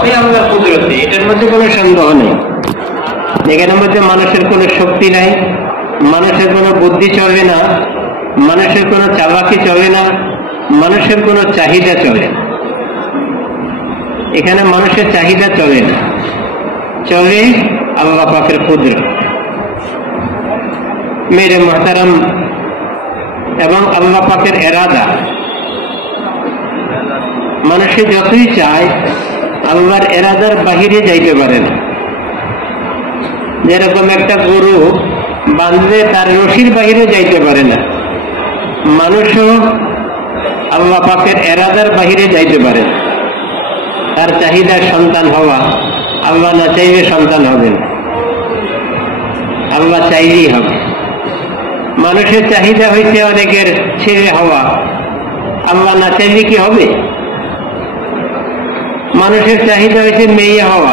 সবই আল্লাহর কুদরতে, এটার মধ্যে কোনো সন্দেহ নেই। এখানের মধ্যে মানুষের কোনো শক্তি নাই, মানুষের কোনো বুদ্ধি চলে না, মানুষের কোনো চালাকি চলে না, মানুষের কোনো চাহিদা চলে না। এখানে মানুষের চাহিদা চলে না, চলে আল্লাহ পাকের কুদরত। মেরে মুহতারাম, এবং আল্লাহ পাকের এরাদা। মানুষে যতই চায় আল্লাহর এরাদার বাহিরে যাইতে পারে না। যেরকম একটা গরু বাঁধলে তার রশির বাহিরে যাইতে পারে না, মানুষও আল্লাহ পাকের এরাদার বাহিরে যাইতে পারে না। তার চাহিদা সন্তান হওয়া, আল্লাহ না চাইলে সন্তান হবে না, আল্লাহ চাইলেই হবে। মানুষের চাহিদা হয়েছে অনেকের ছেলে হওয়া, আল্লাহ না চাইলে কি হবে? মানুষের চাহিদা হয়েছে মেয়ে হওয়া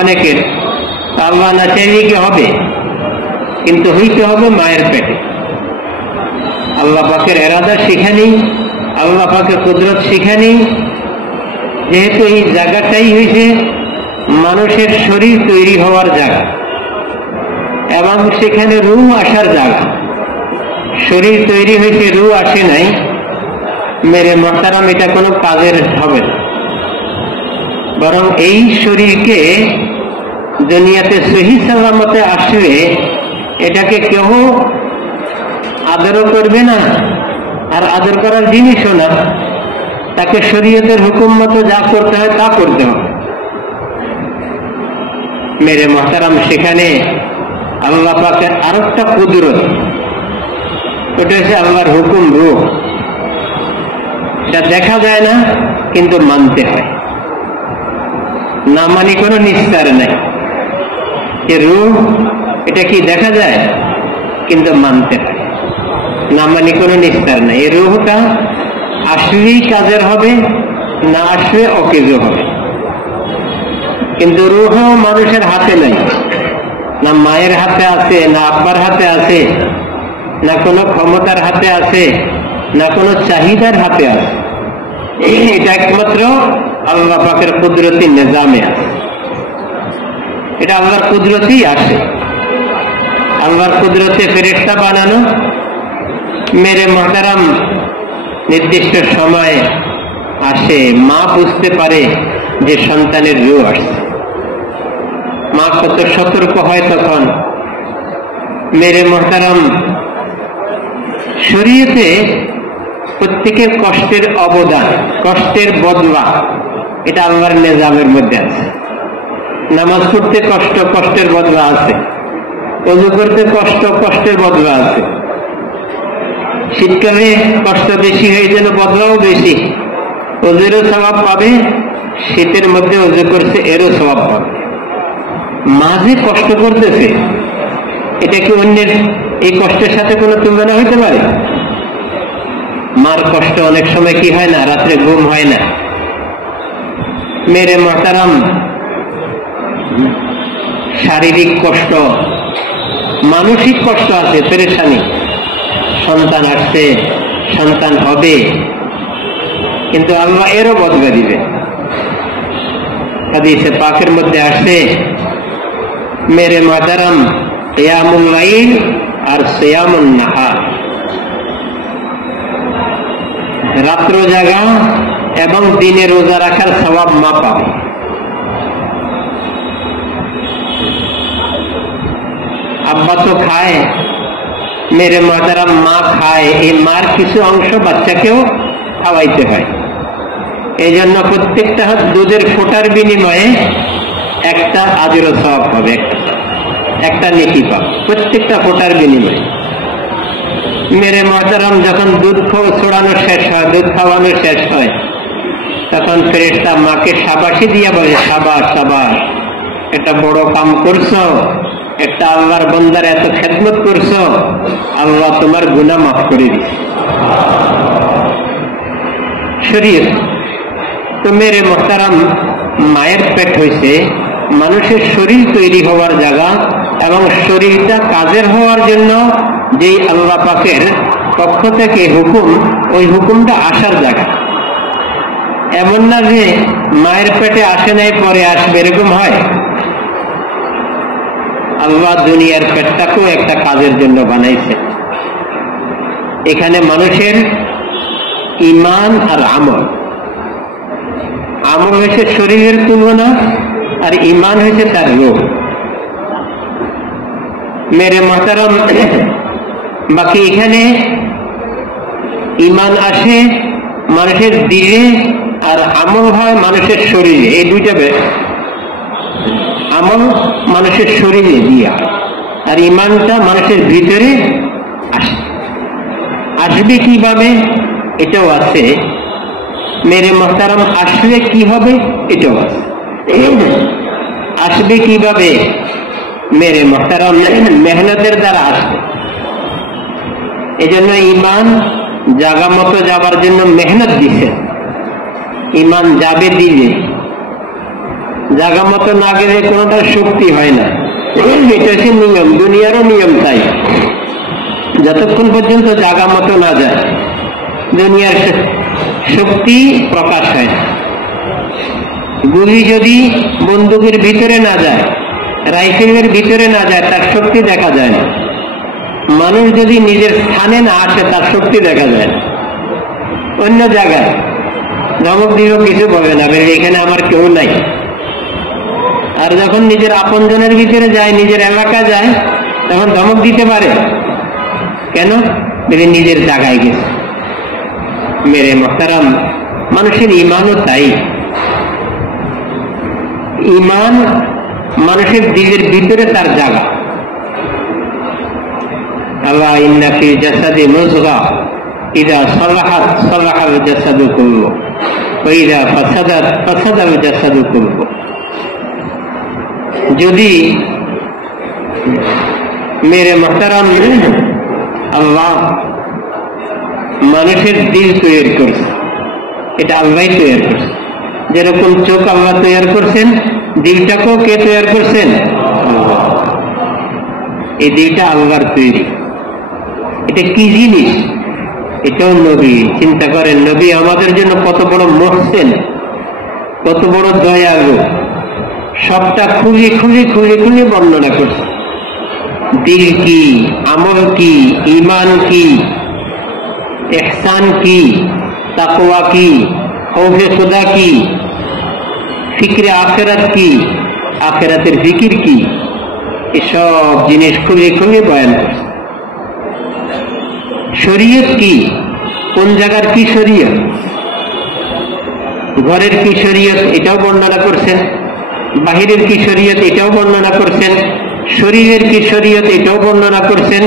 অনেকের, আল্লাহ না চাইলে কি হবে? কিন্তু হইতে হবে মায়ের পেটে। আল্লাহ পাকের এরাদা সেখানেই, আল্লাহ পাকের কুদরত সেখানেই। যেহেতু এই জায়গাটাই হয়েছে মানুষের শরীর তৈরি হওয়ার জায়গা এবং সেখানে রূহ আসার জায়গা। শরীর তৈরি হয়েছে, রূহ আসে নাই, মেরে মুহতারাম, এটা কোনো কাজের হবে না। বরং এই শরীরকে দুনিয়াতে সহি সালামতে আসবে, এটাকে কেউ আদরও করবে না, আর আদর করার জিনিসও না। তাকে শরীয়তের হুকুম মতো যা করতে হয় তা করতে হবে। মেরে মুহতারাম, সেখানে আল্লাহ পাকের আরেকটা কুদরত, ওটা হচ্ছে আল্লাহর হুকুম, রূহ। এটা দেখা যায় না, কিন্তু মানতে হয়। না মানি কোনো নিস্তার নাই। যে রূহ, এটা কি দেখা যায়? কিন্তু মানতে হয়। না মানি কোনো নিস্তার নাই। এই রূহটা আসলেই কাজের হবে, না আসলে অকেজো হবে। কিন্তু রূহ মানুষের হাতে নাই, না মায়ের হাতে আছে, না আব্বার হাতে আছে, না কোনো ক্ষমতার হাতে আছে, না কোনো চাহিদার হাতে আছে। এটা একমাত্র আল্লাহ পাকের কুদরতি নিজামে আছে। এটা আল্লাহর কুদরতেই আসে। আল্লাহর কুদরতে ফেরেশতা বানানো। মেরে মুহতারাম, নির্দিষ্ট সময় আসে, মা বুঝতে পারে যে সন্তানের রূহ আসছে। মা কত সতর্ক হয় তখন। মেরে মুহতারাম, শরীয়তে প্রত্যেকের কষ্টের অবদান, কষ্টের বদলা, এটা আল্লাহর নিজামের মধ্যে আছে। নামাজ পড়তে কষ্ট, কষ্টের বদলা আছে। ওযু করতে কষ্ট, কষ্টের বদলা আছে। শীতকালে কষ্ট বেশি হয়ে যেন বদলাও বেশি। ওযুরও সওয়াব পাবে, শীতের মধ্যে ওযু করছে এরও সওয়াব পাবে। মাঝে কষ্ট করতেছে, এটা কি অন্যের এই কষ্টের সাথে কোনো তুলনা হইতে পারে? মার কষ্ট অনেক সময় কি হয় না, রাত্রে ঘুম হয় না। মেরে মুহতারাম, শারীরিক কষ্ট, মানসিক কষ্ট আছে, পেরেশানি। সন্তান আসছে, সন্তান হবে, কিন্তু আল্লাহ এরও বদলা দিবে। হাদিসে পাকের মধ্যে আসে, মেরে মুহতারাম, কিয়ামুল লাইল আর সিয়ামুন নাহার, রাত্র জাগা এবং দিনে রোজা রাখার সওয়াব মা পাবে। আব্বা তো খায়, মেরে মুহতারাম, মা খায়, এই মার কিছু অংশ বাচ্চাকেও খাওয়াইতে হয়। এই জন্য প্রত্যেকটা দুধের ফোঁটার বিনিময়ে একটা আজরও সওয়াব হবে, একটা নেকি পাবে প্রত্যেকটা ফোঁটার বিনিময়ে। মেরে মুহতারাম, যখন দুধ ছড়ানো শেষ হয়, দুধ খাওয়ানো শেষ হয়, তখন ফেরেশতা মাকে শাবাশি দিয়া বলে, শাবাশ শাবাশ, একটা বড় কাম করছো, একটা আল্লাহর বান্দার এত খেদমত করছো, আল্লাহ তোমার গুনাহ মাফ করে দিচ্ছে। শরীয়ত তো মেরে মুহতারাম, মায়ের পেট হয়েছে মানুষের শরীর তৈরি হওয়ার জায়গা, এবং শরীরটা কাজের হওয়ার জন্য যেই আল্লাহ পাকের পক্ষ থেকে হুকুম, ওই হুকুমটা আসার জায়গা। এমন না যে মায়ের পেটে আসে নাই পরে আসবে, এরকম হয়। আল্লাহ দুনিয়ার পেটটাকেও একটা কাজের জন্য বানাইছে। এখানে মানুষের ঈমান আর আমল, আমল হয়েছে শরীরের তুলনা আর ঈমান হয়েছে তার রূহ। মেরে মুহতারাম, বাকি এখানে ঈমান আসে মানুষের দিলে আর আমল হয় মানুষের শরীরে। এই দুইটা আমল মানুষের শরীরে দিয়া আর ঈমানটা মানুষের ভিতরে আসবে কিভাবে এটাও আছে। মেরে মুহতারাম, আসলে কি হবে এটাও আছে। আসবে কিভাবে? মেরে মুহতারাম, মেহনতের দ্বারা আসবে। এজন্য ঈমান জায়গা মতো যাবার জন্য মেহনত দিছে। ঈমান যাবে দিলে, জায়গা মতো না গেলে কোনোটা শক্তি হয় না। এটা হচ্ছে নিয়ম, দুনিয়ারও নিয়ম তাই। যতক্ষণ পর্যন্ত জায়গা মতো না যায় দুনিয়ার শক্তি প্রকাশ হয় না। গুলি যদি বন্দুকের ভিতরে না যায়, রাইফেলের ভিতরে না যায়, তার শক্তি দেখা যায় না। মানুষ যদি নিজের স্থানে না আসে তার শক্তি দেখা যায় না। অন্য জায়গায় ধমক দিল কিছু বলে না, এখানে আমার কেউ নাই। আর যখন নিজের আপনজনের ভিতরে যায়, নিজের এলাকা যায়, তখন ধমক দিতে পারে। কেন? নিজের জায়গায় গেছে। মেরে মুহতারাম, মানুষের ঈমানও তাই। ঈমান মানুষের দিলের ভিতরে তার জায়গা। আল্লাহ ইন্না ফিল জাসাদি মুযগা ইযা সালাহাত সালাহাল জাসাদু কুল্লু ওয়া ইযা ফাসাদাত ফাসাদাল জাসাদু কুল্লু। যদি মেরে মুহতারাম, আল্লাহ মানুষের দিল তৈরি করছে, এটা আল্লাহ তৈরি করছে। যেরকম চোখ আল্লাহ তৈরি করছেন, দিলটাকেও কে তৈরি করছেন? এই দিলটা আল্লাহর তৈরি। এটা কি জিনিস? এটাও নবী। চিন্তা করেন, নবী আমাদের জন্য কত বড় মুহসিন, কত বড় দয়ালু, সবটা খুলে খুলে খুলে খুলে বর্ণনা করছে। দিল কি, আমল কি, ঈমান কি, ইহসান কি, তাকওয়া কি, খৌফে খুদা কি, ফিকরে আখিরাত কি, আখিরাতের ফিকির কি, এসব জিনিস খুলে খুলে বয়ান করছে। শরীয়ত কি, কোন জায়গার কি শরীয়ত, ঘরের কি শরীয়ত এটাও বর্ণনা করছেন, বাহিরের কি শরীয়ত এটাও বর্ণনা করছেন, শরীরের কি শরীয়ত এটাও বর্ণনা করছেন,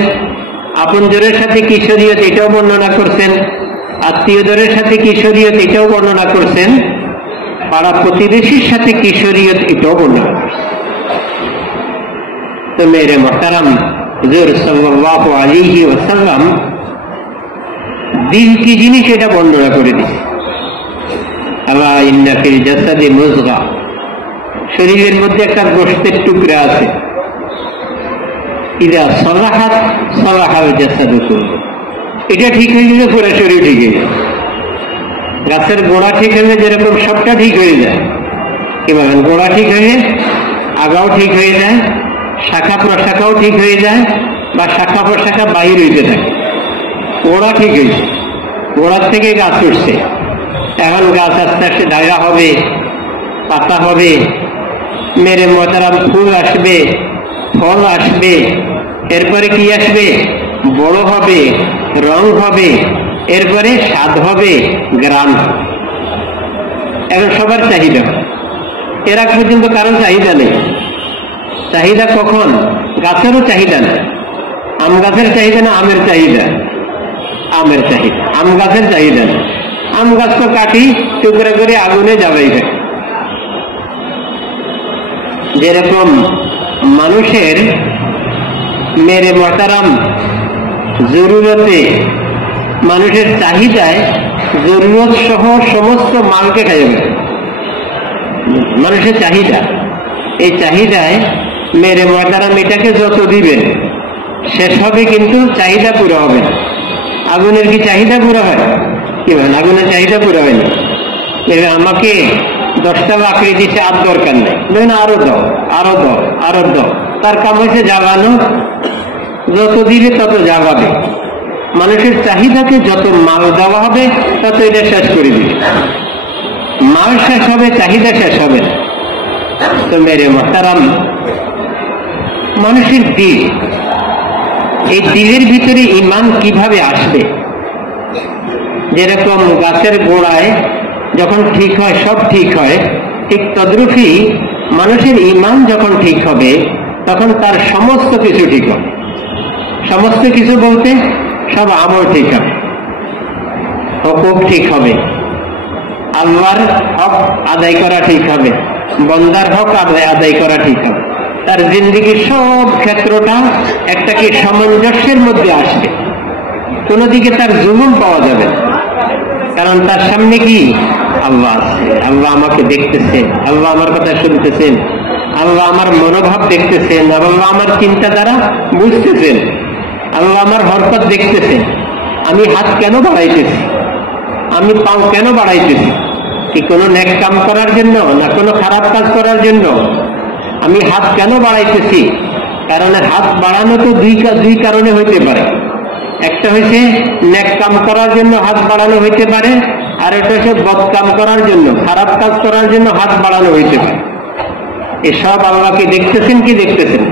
আপনজনের সাথে কি শরীয়ত এটাও বর্ণনা করছেন, আত্মীয়জনের সাথে কি শরীয়ত এটাও বর্ণনা করছেন, পাড়া প্রতিবেশীর সাথে কি শরীয়ত এটাও বর্ণনা করছেন। তো মেরে মুহতারাম, হুজুর সাল্লাল্লাহু আলাইহি ওয়াসাল্লাম দিল কি জিনিস এটা বর্ণনা করে দিচ্ছে। আল্লাহ ইন্না ফিল জাসাদি মুযগা, শরীরের মধ্যে একটা গোশতের টুকরা আছে। ইযা সালাহাত সালাহাল জাসাদু কুল্লু, এটা ঠিক হয়ে গেলে পুরো শরীর ঠিক হয়ে যায়। গাছের গোড়া ঠিক হলে যেরকম সবটা ঠিক হয়ে যায়, কি বলেন? গোড়া ঠিক হয়ে আগাও ঠিক হয়ে যায়, শাখা প্রশাখাও ঠিক হয়ে যায়, বা শাখা প্রশাখা বাহির হইতে থাকে। গোড়া ঠিক হয়েছে, গোড়ার থেকে গাছ উঠছে, এখন গাছ আস্তে আস্তে ডাগা হবে, পাতা হবে, মেরে মুহতারাম ফুল আসবে, ফল আসবে, এরপরে কি আসবে? বড় হবে, রং হবে, এরপরে স্বাদ হবে, গ্রাম। এখন সবার চাহিদা, এর আগ পর্যন্ত কারণ চাহিদা নেই। চাহিদা কখন? গাছেরও চাহিদা না। আম গাছের চাহিদা না আমের চাহিদা? আমের চাহিদা। আম গাছের চাহিদা না। আম গাছ তো কাটি টুকরা করে আগুনে যাবেই থাকে। যেরকম মানুষের মেরে মুহতারাম জরুরতে, মানুষের চাহিদায় জরুরত সহ সমস্ত মালকে খাইবে। মানুষের চাহিদা, এই চাহিদায় মেরে মুহতারাম এটাকে যত দিবেন শেষ হবে, কিন্তু চাহিদা পুরো হবে না। আগুনের কি চাহিদা পুরো হয়? কি বলেন? আগুনের চাহিদা পুরো হয় না। আমাকে 10টা লাকড়ি দিচ্ছে, আর দরকার নেই, দেখুন আরো দাও, আরো দাও, আরো দাও। তার কাম হয়েছে জাগানো, যত দিলে তত জাগাবে। মানুষের চাহিদাকে যত মাল দেওয়া হবে তত এটা শেষ করে দিবে। মাল শেষ হবে, চাহিদা শেষ হবে। তো মেরে মোহতারাম, মানুষের দিল, এই দিলের ভিতরে ঈমান কিভাবে আসবে? যেরকম গাছের গোড়ায় যখন ঠিক হয় সব ঠিক হয়, ঠিক তদ্রূপই মানুষের ঈমান যখন ঠিক হবে তখন তার সমস্ত কিছু ঠিক হবে। সমস্ত কিছু বলতে সব আমল ঠিক হবে, হুকুক ঠিক হবে, আল্লাহর হক আদায় করা ঠিক হবে, বন্দার হক আদায় করা ঠিক হবে। তার জিন্দেগির সব ক্ষেত্রটা একটা কি সামঞ্জস্যের মধ্যে আসবে। কোনো দিকে তার জুলুম পাওয়া যাবে, কারণ তার সামনে কি আল্লাহ আছে। আল্লাহ আমাকে দেখতেছেন, আল্লাহ আমার কথা শুনতেছেন, আল্লাহ আমার মনোভাব দেখতেছেন, আল্লাহ আমার চিন্তাধারা বুঝতেছেন, আল্লাহ আমার হরকত দেখতেছেন। আমি হাত কেন বাড়াইতেছি, আমি পাও কেন বাড়াইতেছি, কি কোনো নেক কাম করার জন্য না কোনো খারাপ কাজ করার জন্য? আমি হাত কেন বাড়াইতেছি? কারণ হাত বাড়ানো তো দুই কারণে হইতে পারে। একটা হয়েছে নেক কাম করার জন্য হাত বাড়ানো হইতে পারে, আর একটা হচ্ছে বদ কাম করার জন্য, খারাপ কাজ করার জন্য হাত বাড়ানো হইতে পারে। এসব আল্লাহকে দেখতেছেন কি দেখতেছেন?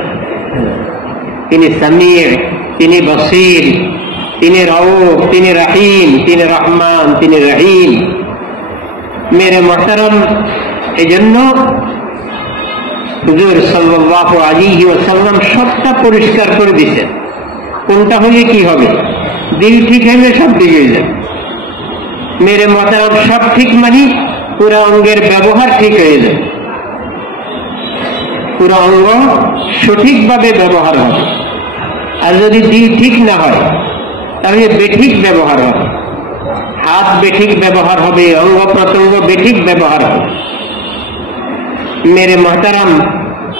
তিনি সামির, তিনি বসির, তিনি রউফ, তিনি রাহিম, তিনি রহমান, তিনি রহিম। মেরে মুহতারাম, এজন্য হুজুর সাল্লাল্লাহু আলাইহি ওয়াসাল্লাম সবটা পরিষ্কার করে দিয়েছেন। কোনটা হলে কি হবে? দিল ঠিক হলে সব ঠিক হয়ে যাবে। মেরে মুহতারাম, সব ঠিক মানে পুরো অঙ্গের ব্যবহার ঠিক হয়ে যায়, পুরো অঙ্গ সঠিকভাবে ব্যবহার হবে। আর যদি দিল ঠিক না হয় তাহলে বেঠিক ব্যবহার হবে, হাত বেঠিক ব্যবহার হবে, অঙ্গ প্রত্যঙ্গ বেঠিক ব্যবহার হবে। মেরে মুহতারাম,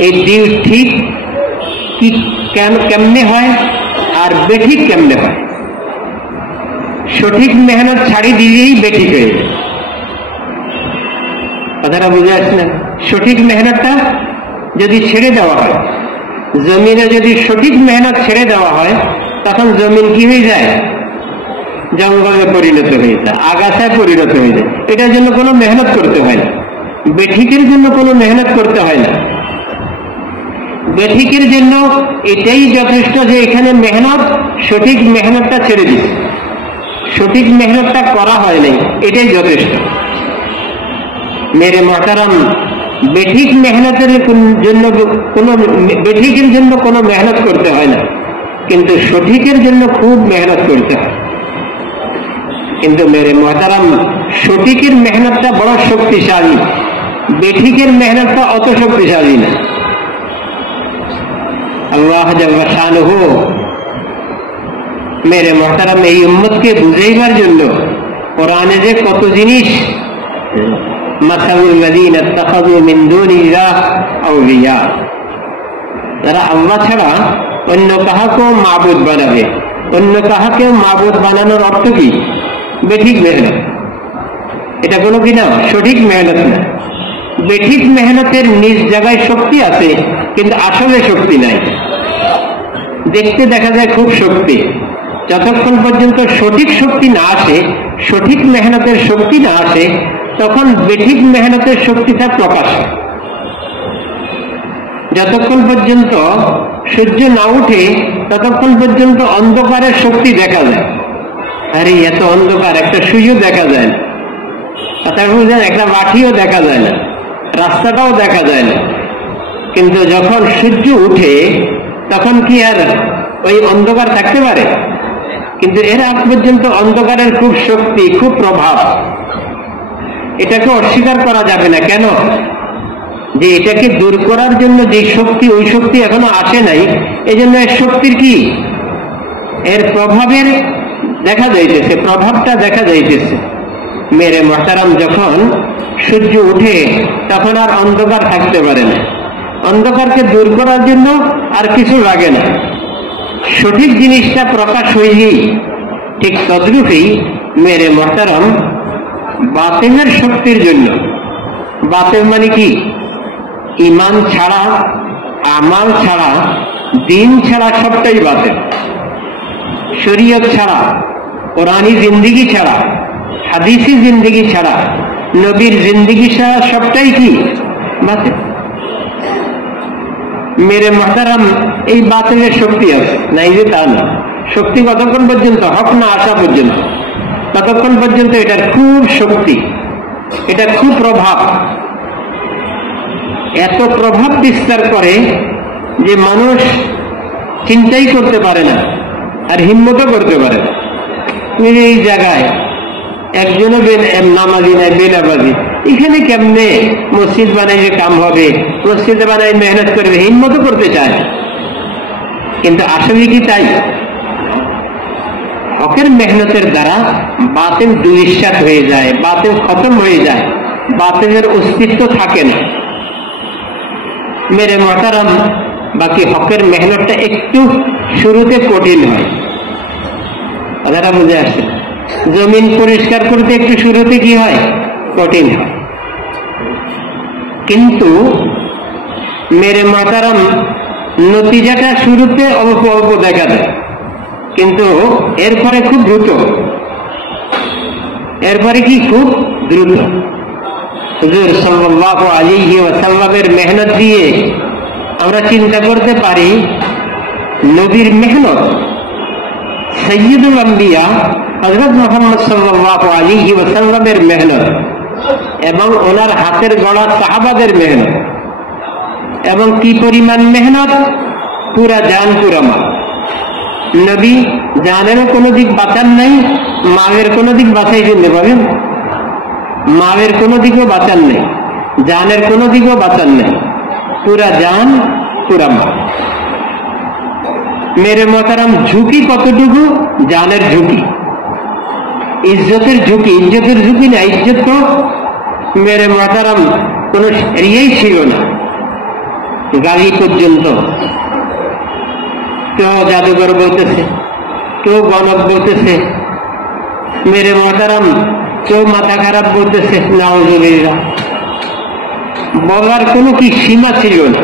এই দিল ঠিক কি কেমনে হয় আর বেঠিক কেমনে হয়? সঠিক মেহনত ছাড়ি দিলেই বেঠিক হয়ে যায়। কথাটা বুঝে আসছে না? সঠিক মেহনতটা যদি ছেড়ে দেওয়া হয়, জমিনে যদি সঠিক মেহনত ছেড়ে দেওয়া হয়, তখন জমিন কি হয়ে যায়? জঙ্গলে পরিণত হয়ে যায়, আগাছায় পরিণত হয়ে যায়। এটার জন্য কোনো মেহনত করতে হয় না, বেঠিকের জন্য কোনো মেহনত করতে হয় না। বেঠিকের জন্য এটাই যথেষ্ট যে এখানে মেহনত, সঠিক মেহনতটা ছেড়ে দিচ্ছে, সঠিক মেহনতটা করা হয় নাই, এটাই যথেষ্ট। মেরে মুহতারাম, বেঠিক মেহনতের জন্য বেঠিকের জন্য কোনো মেহনত করতে হয় না, কিন্তু সঠিকের জন্য খুব মেহনত করতে হয়। কিন্তু মেরে মুহতারাম, সঠিকের মেহনতটা বড় শক্তিশালী, বেঠিকের মেহনতটা অত শক্তিশালী না। আল্লাহ জাল্লা শানুহু মেরে মুহতারাম এই উম্মতকে বুঝাইবার জন্য কোরআনে যে কত জিনিস, মাসালুল লাযীনা ইত্তাখাযু মিন দুনিল্লাহ আউলিয়া, যারা আল্লাহ ছাড়া অন্য কাহাকেও মাবুদ বানাবে। অন্য কাহাকেও মাবুদ বানানোর অর্থ কি? বেঠিক মেহনত। এটা কোনো কি না? সঠিক মেহনত না। বেঠিক মেহনতের নিজ জায়গায় শক্তি আছে, কিন্তু আসলে শক্তি নাই। দেখতে দেখা যায় খুব শক্তি, যতক্ষণ পর্যন্ত সঠিক শক্তি না আসে, সঠিক মেহনতের শক্তি না আসে, তখন বেঠিক মেহনতের শক্তিটা প্রকাশ হয়। যতক্ষণ পর্যন্ত সূর্য না উঠে ততক্ষণ পর্যন্ত অন্ধকারের শক্তি দেখা যায়। আরে এত অন্ধকার, একটা সুইও দেখা যায় না, একটা লাঠিও দেখা যায় না, রাস্তাটাও দেখা যায় না। কিন্তু যখন সূর্য উঠে তখন কি আর ওই অন্ধকার থাকতে পারে? কিন্তু এর আগ পর্যন্ত অন্ধকারের খুব শক্তি, খুব প্রভাব, এটাকে অস্বীকার করা যাবে না। কেন? যে এটাকে দূর করার জন্য যে শক্তি, ওই শক্তি এখনো আসে নাই, এই জন্য এর শক্তির কি, এর প্রভাবের দেখা যাইতেছে, প্রভাবটা দেখা যাইতেছে। মেরে মুহতারাম, যখন সূর্য উঠে তখন আর অন্ধকার থাকতে পারে না। অন্ধকারকে দূর করার জন্য আর কিছু লাগে না, সঠিক জিনিসটা প্রকাশ হইলেই। ঠিক তদ্রূপই মেরে মুহতারাম, বাতিলের শক্তির জন্য। বাতিল মানে কি? ইমান ছাড়া, আমাল ছাড়া, দিন ছাড়া সবটাই বাতিল। শরীয়ত ছাড়া, কোরআনী জিন্দিগি ছাড়া, হাদিসি জিন্দিগি ছাড়া, নবীর জিন্দিগি ছাড়া সবটাই কি? বাতিল। মেরে মহতারাম, এই বাতিলের শক্তি আছে, নাই যে তা না। শক্তি কতক্ষণ পর্যন্ত? হক না আসা পর্যন্ত, ততক্ষণ পর্যন্ত এটার খুব শক্তি, এটা খুব প্রভাব। এত প্রভাব বিস্তার করে যে মানুষ চিন্তাই করতে পারে না, আর হিম্মতও করতে পারে না। এই জায়গায় একজনও নামাজি নাই, বেনামাজি, এখানে কেমনে মসজিদ বানাই যে কাম হবে, মসজিদে বানাই মেহনত করবে, হিম্মতও করতে চায়। কিন্তু আসলে কি তাই? হকের মেহনতের দ্বারা বাতিল দুইশ্বাস হয়ে যায়, বাতিল খতম হয়ে যায়, বাতিলের অস্তিত্ব থাকে না। মেরে মহতারাম, বাকি হকের মেহনতটা একটু শুরুতে কঠিন হয়, কথাটা বুঝে আসছে? জমিন পরিষ্কার করতে একটু শুরুতে কি হয়? কঠিন হয়। কিন্তু মেরে মহতারাম, নতিজাটা শুরুতে অল্প অল্প দেখা যায়, কিন্তু এরপরে খুব দ্রুত। এরপরে কি? খুব দ্রুত। হুজুর সাল্লাল্লাহু আলাইহি ওয়াসাল্লামের মেহনত দিয়ে আমরা চিন্তা করতে পারি, নবীর মেহনত, সাইয়্যিদুল আম্বিয়া হযরত মুহাম্মদ সাল্লাল্লাহু আলাইহি ওয়াসাল্লামের মেহনত এবং ওনার হাতের গড়া সাহাবাদের মেহনত, এবং কি পরিমাণ মেহনত! পুরা জান পুরা মাল। নবী জানেরও কোনো দিক বাঁচান নাই, মায়ের কোনো দিক বাঁচাইছেন বলেন? মায়ের কোনো দিকও বাঁচান নেই, জানের কোনো দিকও বাঁচান নেই, পুরা জান পুরা মাল। মেরে মহতারাম, ঝুঁকি কতটুকু? জানের ঝুঁকি, ইজ্জতের ঝুঁকি। ইজ্জতের ঝুঁকি না, ইজ্জত তো মেরে মহতারাম কোন ইয়েই ছিল না। গালি পর্যন্ত কেউ জাদুঘর বলতেছে, কেউ গণক বলতেছে, মেরে মহতারাম কেউ মাথা খারাপ বলতেছে, নাউজুবিল্লাহ। বলার কোনো কি সীমা ছিল না।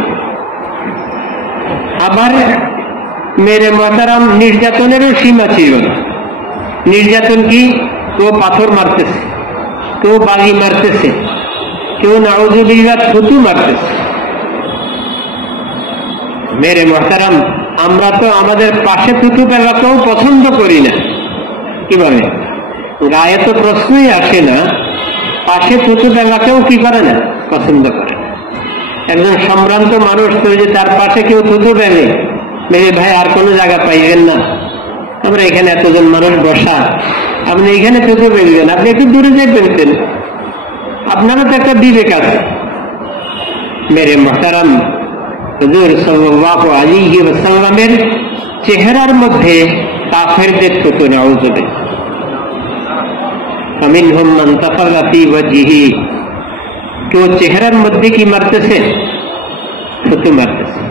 আবার মেরে মহতারাম নির্যাতনেরও সীমা ছিল না। নির্যাতন কি? কেউ পাথর মারতেছে, কেউ বালি মারতেছে, কেউ নাউজুবিল্লাহ থুতু মারতেছে। মেরে মহতারাম, আমরা তো আমাদের পাশে থুতু ফেলাকেও পছন্দ করি না। কিভাবে? গায়ে তো প্রশ্নই আসে না, পাশে থুতু ফেলাকেও কি করে না? পছন্দ করে না। একজন সম্ভ্রান্ত মানুষ তো, যে তার পাশে কেউ থুতু ফেলে, মেরে ভাই আর কোনো জায়গা পাইবেন না, আমরা এখানে এতজন মানুষ বসা, আপনি এখানে থুতু ফেলবেন, আপনি একটু দূরে যেয়ে ফেলতেন, আপনারও তো একটা বিবেক আছে। মেরে মহতারাম, হুজুর সাল্লাল্লাহু আলাইহি ওয়াসাল্লামের চেহারার মধ্যে কাফেরদের থুতু, নাউযুবিল্লাহ। ফামিনহুম মান তাফাল্লা ফি ওয়াজহিহি, কেউ চেহারার মধ্যে কি মারতেছে? থুতু মারতেছে।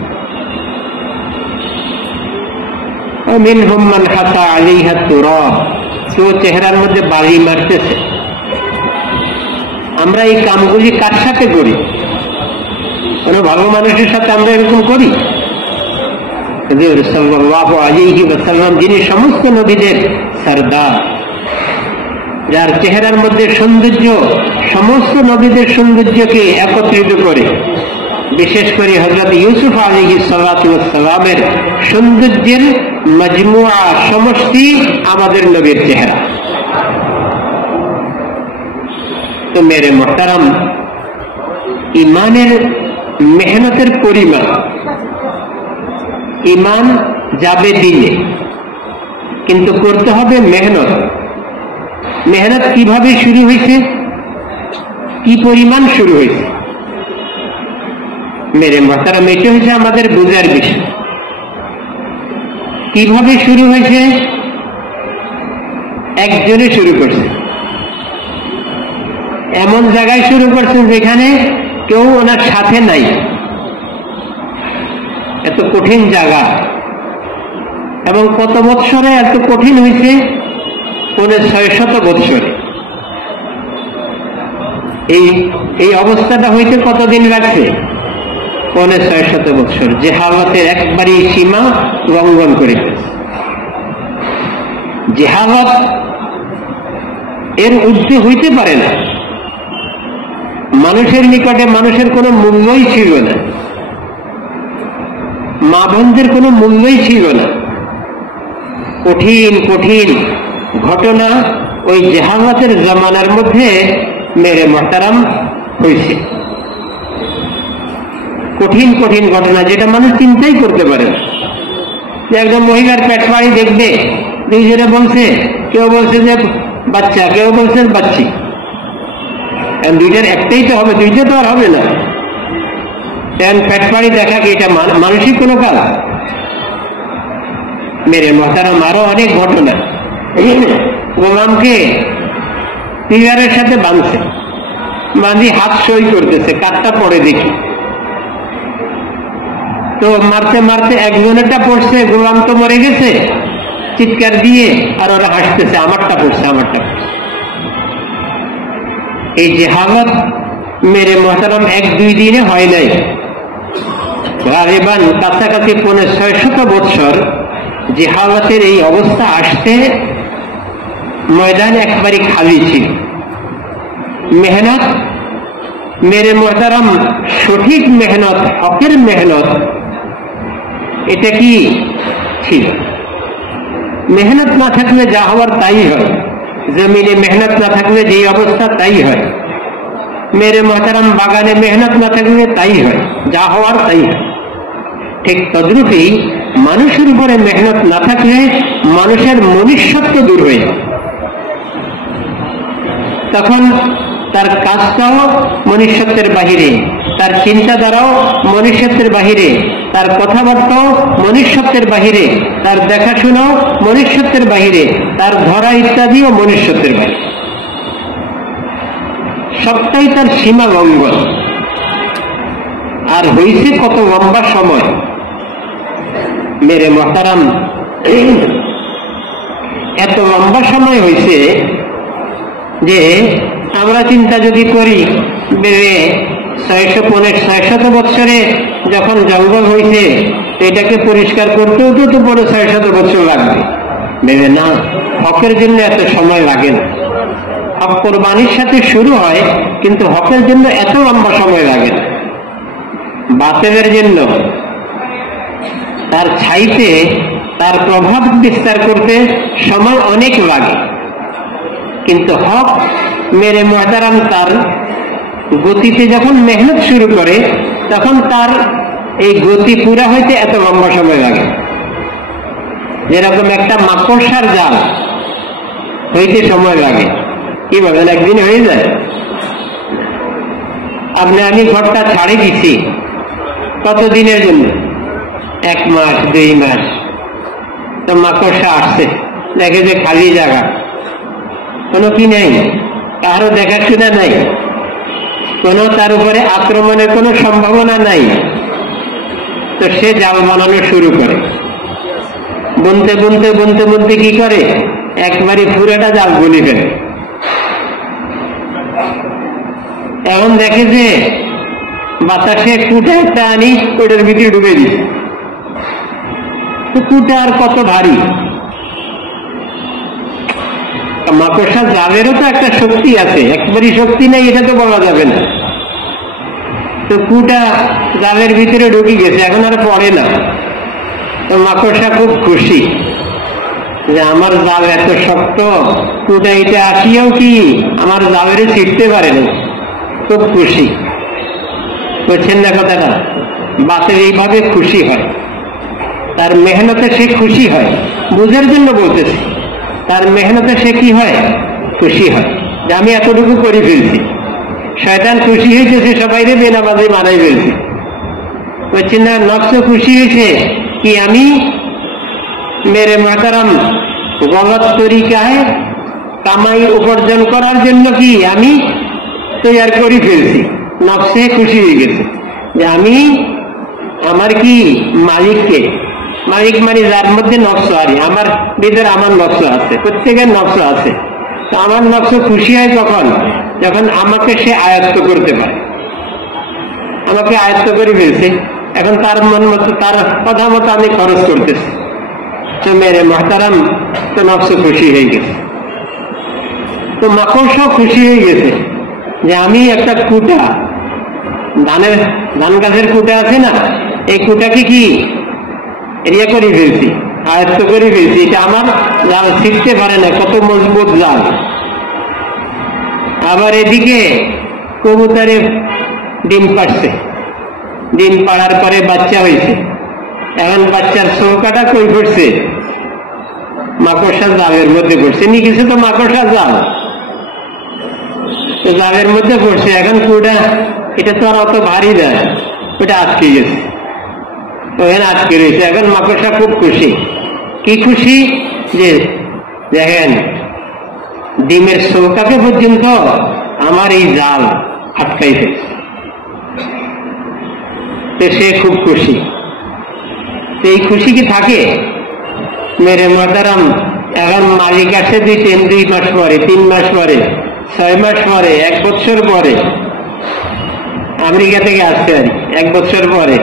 ওয়ামিনহুম মান হাসা আলাইহা তুরাব, কেউ চেহারার মধ্যে বালি মারতেছে। আমরা এই কামগুলি কার সাথে করি? কোন ভালো মানুষের সাথে আমরা এরকম করি? হুজুর সাল্লাল্লাহু আলাইহি ওয়াসাল্লাম, যিনি সমস্ত নবীদের সরদার, যার চেহারার মধ্যে সৌন্দর্য সমস্ত নবীদের সৌন্দর্যকে একত্রিত করে, বিশেষ করে হযরত ইউসুফ আলাইহিস সালাতু ওয়াস সালামের সৌন্দর্যের মজমুআ, সমষ্টি আমাদের নবীর চেহারা। তো মেরে মুহতারাম, ইমানের মেহনতের পরিমাণ, ইমান যাবে দিলে, কিন্তু করতে হবে মেহনত। মেহনত কিভাবে শুরু হয়েছে, কি পরিমাণ শুরু হয়েছে? মেরে মুহতারাম, এটা হচ্ছে আমাদের বোঝার বিষয়। কিভাবে শুরু হয়েছে? একজনে শুরু করছে, এমন জায়গায় শুরু করছেন যেখানে কেউ ওনার সাথে নাই। এত কঠিন জায়গা, এবং কত বৎসরে এত কঠিন হয়েছে? 650 বৎসরে। এই অবস্থাটা হইতে কতদিন লাগছে? 650 বছর। জেহালতের একবারই সীমা লঙ্ঘন করে ফেলছে। জেহালত এর ঊর্ধ্বে হইতে পারে না। মানুষের নিকটে মানুষের কোনো মূল্যই ছিল না, মা বোনদের কোনো মূল্যই ছিল না। কঠিন কঠিন ঘটনা ওই জেহালতের জামানার মধ্যে মেরে মোহতারাম হয়েছে। কঠিন কঠিন ঘটনা যেটা মানুষ চিন্তাই করতে পারে না। যে একজন মহিলার পেট পাড়ি দেখবে, দুইজনে বলছে, কেউ বলছে যে বাচ্চা, কেউ বলছে বাচ্চি। দুইটার একটাই তো হবে, দুইটা তো আর হবে না। পেট পাড়ি দেখা কি এটা মানসিক কোনো কাজ? মেরে মোহতারাম আরো অনেক ঘটনা। গোলামকে পিলারের সাথে বাঁধছে, বাঁধি হাত সই করতেছে, কাঠটা পড়ে দেখি। তো মারতে মারতে একজনেরটা পড়ছে, গোলাম তো মরে গেছে, চিৎকার দিয়ে, আর ওরা হাসতেছে, আমারটা পড়ছে, আমারটা পড়ছে। এই জেহালত মেরে মোহতারাম 1-2 দিনে হয় নাই। গালিবান কাছাকাছি 650 বছর জেহালতের এই অবস্থা আসতে ময়দান একবারই খালি ছিল। মেহনত মেরে মোহতারাম, সঠিক মেহনত, হকের মেহনত, এটা কি ছিল? মেহনত না থাকলে যা হওয়ার তাই হয়। জমিনে মেহনত না থাকলে যে অবস্থা তাই হয়। মেরে মোহতারাম বাগানে মেহনত না থাকলে তাই হয়, যা হওয়ার তাই হয়। ঠিক তদ্রূপই মানুষের উপরে মেহনত না থাকলে মানুষের মনুষ্যত্ব দূর হয়ে যায়। তখন তার কাজটাও মনুষ্যত্বের বাহিরে, তার চিন্তাধারাও মনুষ্যত্বের বাহিরে, তার কথাবার্তাও মনুষ্যত্বের বাহিরে, তার দেখাশোনাও মনুষ্যত্বের বাহিরে, তার ধরা ইত্যাদিও মনুষ্যত্বের বাহিরে। সবটাই তার সীমা লঙ্ঘন। আর হয়েছে কত লম্বা সময়। মেরে মোহতারাম, এত লম্বা সময় হয়েছে যে আমরা চিন্তা যদি করি, 600 বছরে যখন জঙ্গল হয়েছে, এটাকে পরিষ্কার করতেও তো পরে 600 বছর লাগবে। ভেবে না, হকের জন্য এত সময় লাগে না। হক কোরবানির সাথে শুরু হয়, কিন্তু হকের জন্য এত লম্বা সময় লাগে না। বাতিলের জন্য তার ছাইতে তার প্রভাব বিস্তার করতে সময় অনেক লাগে, কিন্তু হক মেরে মোহতারাম তার গতিতে যখন মেহনত শুরু করে, তখন তার এই গতি পুরা হইতে এত লম্বা সময় লাগে। যেরকম একটা মাকড়সার জাল হইতে সময় লাগে, কি বলেন, একদিন হয়ে যায়? আমি ঘরটা ছাড়ি দিছি কতদিনের জন্য? 1 মাস 2 মাস। তো মাকড়সা আসছে, দেখে যে খালি জায়গা, কোনো কি নেই, কারো দেখাশোনা নাই, কোনো তার উপরে আক্রমণের কোনো সম্ভাবনা নাই। তো সে জাল বানানো শুরু করে। বুনতে বুনতে বুনতে বুনতে কি করে, একবারে পুরোটা জাল বুনে ফেলে। এখন দেখে যে বাতাসে কুটা একটা আনি ওটার ভিতরে ডুবে দিচ্ছে। তো কুটা আর কত ভারী। মাকড়সা জালেরও তো একটা শক্তি আছে, একবারই শক্তি নেই এটা তো বলা যাবে না। তো কুটা জালের ভিতরে ঢুকে গেছে, এখন আর পড়ে না। তো মাকড়সা খুব খুশি যে আমার জাল এত শক্ত, কুটা এটা আসিয়াও কি আমার জালের ছিটতে পারে না। খুব খুশি, বুঝছেন না কথাটা? বাতের এইভাবে খুশি হয়, তার মেহনতে সে খুশি হয়। বুঝার জন্য বলতেছি, তার মেহনতে সে কি হয়, খুশি হয় যে আমি এতটুকু করে ফেলছি। শয়তান খুশি হয়েছে, সে সবাই বেনামাজি মারাই ফেলছি। বুঝছেন না? নফস খুশি হয়েছে কি আমি মেরে মোহতারাম গলত তরিকায় কামাই উপার্জন করার জন্য কি আমি তৈরি করে ফেলছি। নফসে খুশি হয়ে গেছে যে আমি আমার কি মালিককে, মালিক মানে যার মধ্যে নফস আরি, আমার ভিতরে আমার নফস আছে, প্রত্যেকের নফস আছে। তো আমার নফস খুশি হয় কখন, যখন আমাকে সে আয়ত্ত করতে পারে, আমাকে আয়ত্ত করে ফেলছে, এখন তার মন মতো তার কথা মতো আমি খরচ করতেছি, তো মেরে মহতারাম তো নফস খুশি হয়ে গেছে। তো মাকড়সাও খুশি হয়ে গেছে যে আমি একটা কুটা, ধান গাছের কুটা আছে না, এই কুটাকে কি এরিয়া করে ফেলছি, আয়ত্ত করে ফেলছি, এটা আমার জাল ছিটতে পারে না, কত মজবুত জাল। আবার এদিকে কবুতরে ডিম পাড়ছে, ডিম পাড়ার পরে বাচ্চা হয়েছে, এখন বাচ্চার চৌকাটা কই পড়ছে, মাকড়সার জালের মধ্যে পড়ছে, নি কিছু তো মাকড়সার জাল, জালের মধ্যে পড়ছে। এখন কুটা এটা তো আর অত ভারী না, ওটা আটকে গেছে, ওখানে আটকে রয়েছে। এখন মাকড়সা খুব খুশি। কি খুশি যে দেখেন ডিমের চৌকাকে পর্যন্ত আমার এই জাল আটকাই ফেলছে, সে খুব খুশি। এই খুশি কি থাকে মেরে মহতারাম? এখন মালিক আসে 2 মাস পরে, 3 মাস পরে, 6 মাস পরে, 1 বছর পরে, আমেরিকা থেকে আসছে আর 1 বছর পরে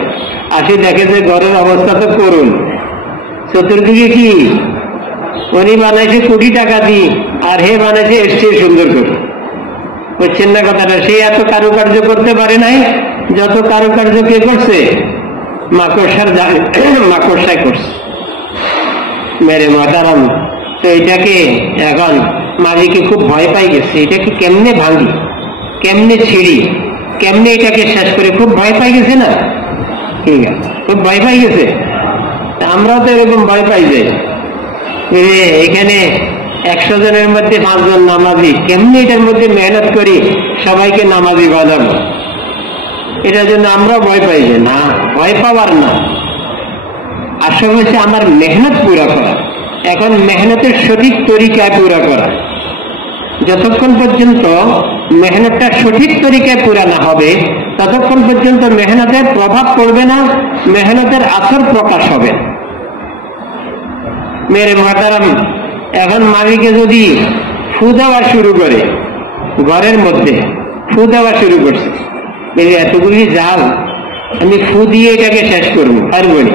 আসি, দেখে যে ঘরের অবস্থা তো করুন, চতুর্দিকে কি উনি বানাইছে কোটি টাকা দিয়ে, আর হে বানাইছে এর চেয়ে সুন্দর করে। বুঝছেন না কথাটা? সে এত কারুকার্য করতে পারে নাই যত কারুকার্য কে করছে, মাকড়সায় করছে মেরে মহতারাম। তো এটাকে এখন মালিকে খুব ভয় পাই গেছে, এটাকে কেমনে ভাঙি, কেমনে ছিড়ি, কেমনে এটাকে শেষ করে, খুব ভয় পাই গেছে না? ঠিক আছে, খুব ভয় পাই গেছে। আমরাও তো এরকম ভয় পাই যাই, এখানে 100 জনের মধ্যে 5 জন নামাজি, কেমনি এটার মধ্যে মেহনত করি সবাইকে নামাজি বানাবো, এটার জন্য আমরাও ভয় পাই যে না, ভয় পাওয়ার না, আসলে হচ্ছে আমার মেহনত পুরা করা। এখন মেহনতের সঠিক তরিকায় পুরা করা, যতক্ষণ পর্যন্ত মেহনতটা সঠিক তরিকায় পুরা না হবে ততক্ষণ পর্যন্ত মেহনতের প্রভাব পড়বে না, মেহনতের আসর প্রকাশ হবে। মেরে মহতারাম, এখন মালিকে যদি ফু দেওয়া শুরু করে, ঘরের মধ্যে ফু দেওয়া শুরু করছে, এতগুলি জাল আমি ফু দিয়ে এটাকে শেষ করবো, পারবো না,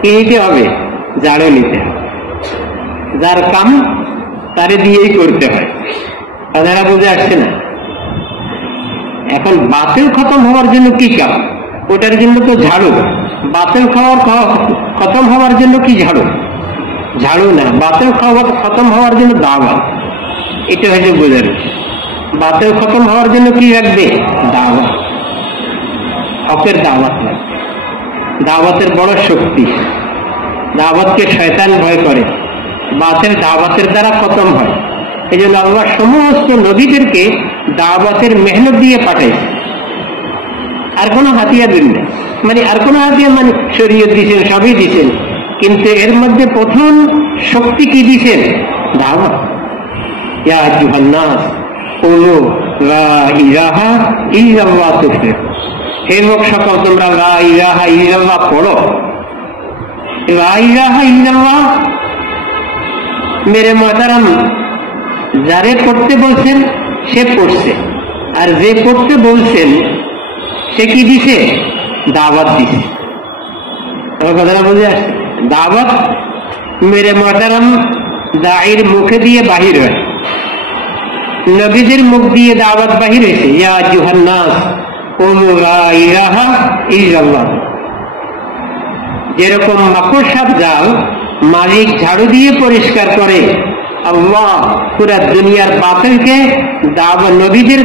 কি নিতে হবে? জাড়ও নিতে হবে, যার কাম তারে দিয়েই করতে হয়। তারা বুঝে আসছে না? এখন বাতিল খতম হওয়ার জন্য কি কাম? ওটার জন্য তো ঝাড়ু। বাতিল খতম হওয়ার জন্য কি ঝাড়ু? ঝাড়ু না, বাতিল খতম হওয়ার জন্য দাওয়াত। এটা হয়তো বোঝার। বাতিল খতম হওয়ার জন্য কি রাখবে? দাওয়াত, হকের দাওয়াত লাগবে। দাওয়াতের বড় শক্তি, দাওয়াতকে শয়তান ভয় করে, বাতিল দাওয়াতের দ্বারা খতম হয়। এই জন্য আল্লাহ সমস্ত নবীদেরকে দাওয়াতের মেহনত দিয়ে পাঠাইছে, আর কোনো হাতিয়ার দিন না, মানে আর কোনো হাতিয়ার, মানে শরীয়ত দিচ্ছেন, সবই দিচ্ছেন, কিন্তু এর মধ্যে প্রথম শক্তি কি দিচ্ছেন? দাওয়াত। ইয়া আইয়ুহান নাস কুলু লা ইলাহা ইল্লাল্লাহ তুফলিহু। হে লোক সকল, তোমরা লা ইলাহা ইল্লাল্লাহ পড়ো। লা ইলাহা ইল্লাল্লাহ মেরে মহতারাম, যারে পড়তে বলছেন সে পড়ছে, আর যে পড়তে বলছেন সে কি দিছে? দাওয়াত দিছে। আমার কথাটা বুঝে আসছে? দাওয়াত মেরে মহতারাম দায়ের মুখে দিয়ে বাহির হয়, নবীদের মুখ দিয়ে দাওয়াত বাহির হয়েছে। ইয়া আইয়ুহান নাস কুলু লা ইলাহা ইল্লাল্লাহ। যেরকম মাকড়সার জাল মালিক ঝাড়ু দিয়ে পরিষ্কার করে, আল্লাহ পুরা দুনিয়ার বাতিলকে নবীদের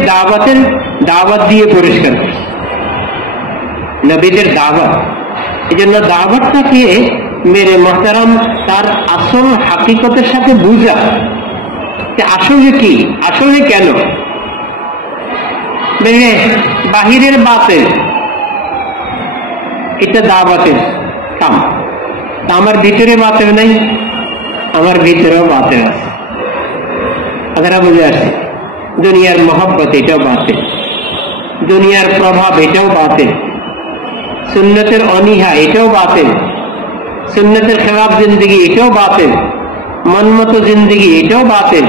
দাওয়াত দিয়ে পরিষ্কার করে, নবীদের দাওয়াত। এই জন্য দাওয়াতটাকে মেরে মহতারাম তার আসল হাকিকতের সাথে বুঝা, আসলে কি, আসলে কেন। বাহিরের বাতিল এটা দাওয়াতের কাম, আমার ভিতরে বাতিল নাই, আমার ভিতরেও বাতিল আছে। আপনারা বুঝে আসছে? দুনিয়ার মহব্বত এটাও বাতিল, দুনিয়ার প্রভাব এটাও বাতিল, সুন্নতের অনীহা এটাও বাতিল, সুন্নতের খেলাফ জিন্দগি এটাও বাতিল, মনমতো জিন্দগি এটাও বাতিল।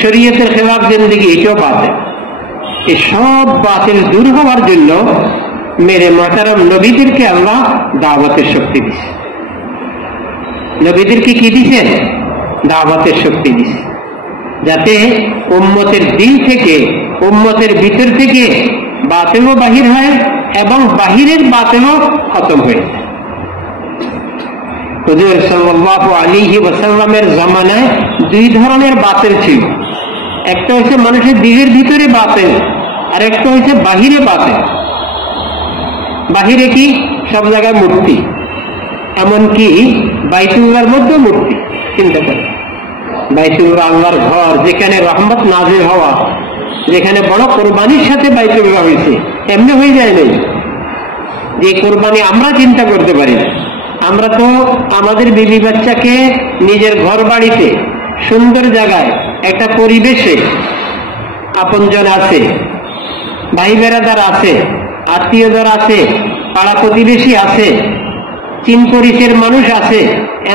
শরীয়তের খেলাফ জিন্দেগি, এটাও বাতিল। এই সব বাতিল দূর হওয়ার জন্য মেরে মুহতারাম নবীদেরকে আল্লাহ দাওয়াতের শক্তি দিছে। নবীদেরকে কি দিছেন? দাওয়াতের শক্তি দিছে, যাতে উম্মতের দিল থেকে, উম্মতের ভিতর থেকে বাতিলও বাহির হয় এবং বাহিরের বাতিলও খতম হয়ে যায়। হুজুর সাল্লাল্লাহু আলাইহি ওয়াসাল্লামের জামানায় দুই ধরনের বাতিল ছিল। একটা হচ্ছে মানুষের দিলের ভিতরে বাতিল, আর একটা হচ্ছে বাহিরে বাতিল। বাহিরে কি? সব জায়গায় মূর্তি, এমনকি বাইতুল্লাহর মধ্যে মূর্তি। চিন্তা করেন, বাইতুল্লাহ আল্লাহর ঘর, যেখানে রহমত নাজিল হওয়া, যেখানে বড় কোরবানির সাথে বাইতুল্লাহ হয়েছে। এমনি হয়ে যায় নাই যে কোরবানি আমরা চিন্তা করতে পারি না। আমরা তো আমাদের বিবি বাচ্চাকে নিজের ঘর বাড়িতে, সুন্দর জায়গায়, একটা পরিবেশে, আপনজন আছে, ভাই বেড়াদার আছে, আত্মীয়দের আছে, পাড়া প্রতিবেশী আছে, চিন পরিচয়ের মানুষ আছে,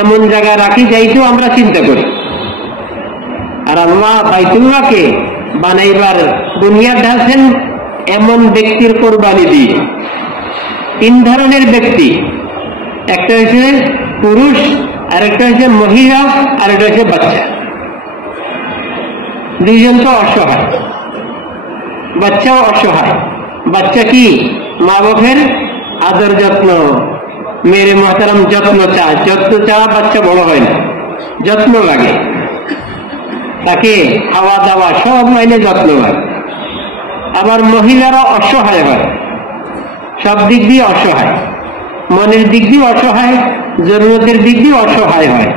এমন জায়গায় রাখি যাইতেও আমরা চিন্তা করি। আর আল্লাহ বাইতুল্লাহকে বানাইবার বুনিয়াদ ঢালছেন এমন ব্যক্তির কোরবানি দিয়ে। তিন ধরনের ব্যক্তি, একটা হচ্ছে পুরুষ, আর একটা হচ্ছে মহিলা, আর একটা হচ্ছে বাচ্চা। দুইজন তো অসহায়, বাচ্চাও অসহায়। বাচ্চা কি? মা বাপের আদর যত্ন, মেরে মুহতারাম যত্ন চায়। যত্ন চাওয়া বাচ্চা বড় হয় না, যত্ন লাগে তাকে, খাওয়া দাওয়া সব মাইনে যত্ন লাগে। আবার মহিলারা অসহায় হয়, সব দিক দিয়ে অসহায়, মনের দিক দিয়ে অসহায়, জরুরতের দিক দিয়ে অসহায় হয়।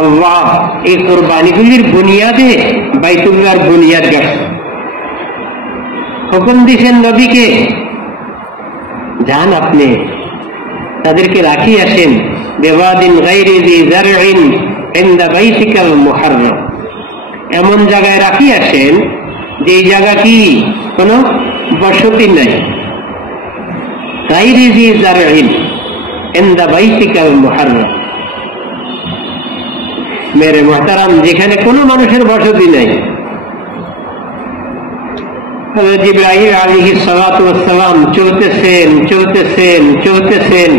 আল্লাহ এই কোরবানিগুলির বুনিয়াদে বাইতুল্লাহর বুনিয়াদ গেছে। হুকুম দিয়েছেন নবীকে, যান আপনি তাদেরকে রাখি আসেন বেওয়াদিন গায়রি যি যারইন ইনদা বাইতিকাল মুহাররম, এমন জায়গায় রাখি আসেন যে জায়গা কি কোনো বসতি নাই। গায়রি যি যারইন ইনদা বাইতিকাল মুহাররম, মেরে মুহতারাম যেখানে কোনো মানুষের বসতি নাই। হযরত জিবরাইল আলাইহিস সালাতু ওয়াস সালাম চলতেছেন চলতেছেন চলতেছেন,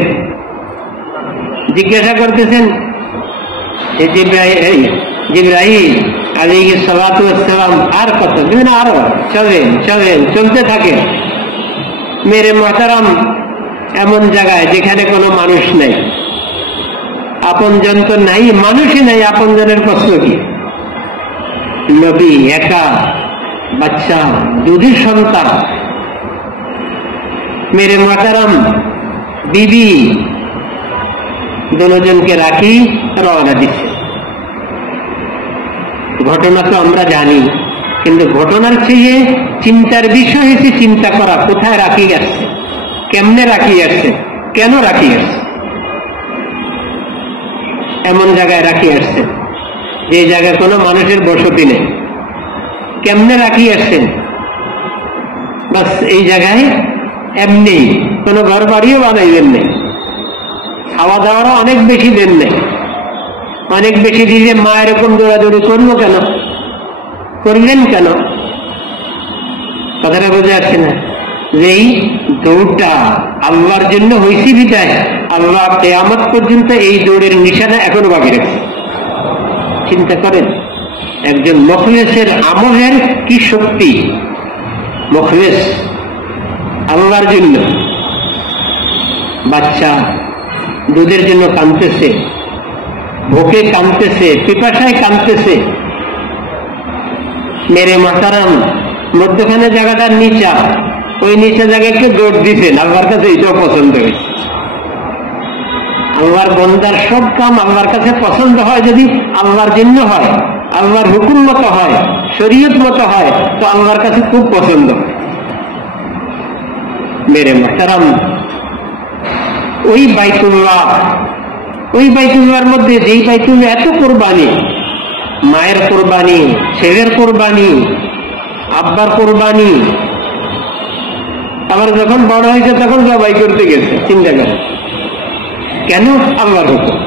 জিজ্ঞাসা করতেছেন জিবরাইল আলাইহিস সালাতু ওয়াস সালাম আর কত দিন, আরো চলেন চলেন, চলতে থাকেন। মেরে মুহতারাম এমন জায়গায় যেখানে কোনো মানুষ নেই, আপনজন তো নাই, মানুষই নাই, আপনজনের প্রশ্ন কি? নবী একা, বাচ্চা, দুধের সন্তান। মেরে মুহতারাম বিবি দুজনকে রাখি রওনা দিচ্ছে। ঘটনা তো আমরা জানি, কিন্তু ঘটনার চেয়ে চিন্তার বিষয় হয়েছে চিন্তা করা, কোথায় রাখি আসছে, কেমনে রাখি আসছে, কেন রাখি আসছে। এমন জায়গায় রাখি আসছে যে জায়গায় কোনো মানুষের বসতি নেই। কেমনে রাখি আসছেন? বাস এই জায়গায় এমনি, কোনো ঘর বাড়িও বানাইবেন নেই, খাওয়া দাওয়ারও অনেক বেশি দেন নেই। অনেক বেশি দিলে মা এরকম দৌড়াদৌড়ি করবো কেন, করলেন কেন? কথাটা বোঝা যাচ্ছে না? যে এই দৌড়টা আল্লাহর জন্য হয়েছি বিদায় আল্লাহ কিয়ামত পর্যন্ত এই দৌড়ের নিশানা এখনো বাকি রাখছে। চিন্তা করেন, একজন মুখলেসের আমলের কি শক্তি। মুখলেস আল্লাহর জন্য, বাচ্চা দুধের জন্য কাঁদতেছে, ভোকে কাঁদতেছে, পিপাসায় কাঁদতেছে। মেরে মুহতারাম মধ্যখানে জায়গাটার নিচা, ওই নিচে জায়গায় একটু দৌড় দিচ্ছেন। আল্লাহর কাছে এটাও পছন্দ হয়েছে। আল্লাহর বন্দার সব কাম আল্লাহর কাছে পছন্দ হয় যদি আল্লাহর জন্য হয়, আল্লাহর হুকুম মতো হয়, শরীয়ত মতো হয়, তো আল্লাহর কাছে খুব পছন্দ। মেরে মুহতারাম ওই বাইতুল্লাহর মধ্যে, যেই বাইতুল্লাহ এত কোরবানি, মায়ের কোরবানি, ছেলের কোরবানি, আব্বার কোরবানি, আবার যখন বড় হয়েছে তখন জবাই করতে গেছে। চিন্তা করে কেন? আল্লাহর হুকুম।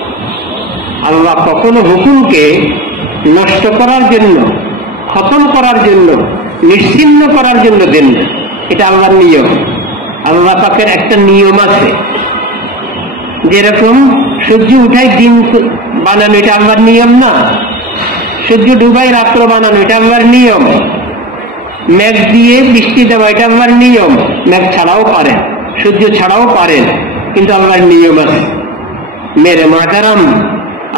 আল্লাহ কখনো হুকুমকে নষ্ট করার জন্য, খতম করার জন্য, নিশ্চিহ্ন করার জন্য দেন না। এটা আল্লাহর নিয়ম। আল্লাহ পাকের একটা নিয়ম আছে। যেরকম সূর্য উঠাই দিন বানানো, এটা আল্লাহর নিয়ম না? সূর্য ডুবাই রাত্র বানানো, এটা আল্লাহর নিয়ম। মেঘ দিয়ে বৃষ্টি দেওয়া, এটা আল্লাহর নিয়ম। মেঘ ছাড়াও পারেন, সূর্য ছাড়াও পারেন, কিন্তু আল্লাহর নিয়ম আছে। মেরে মাতারাম,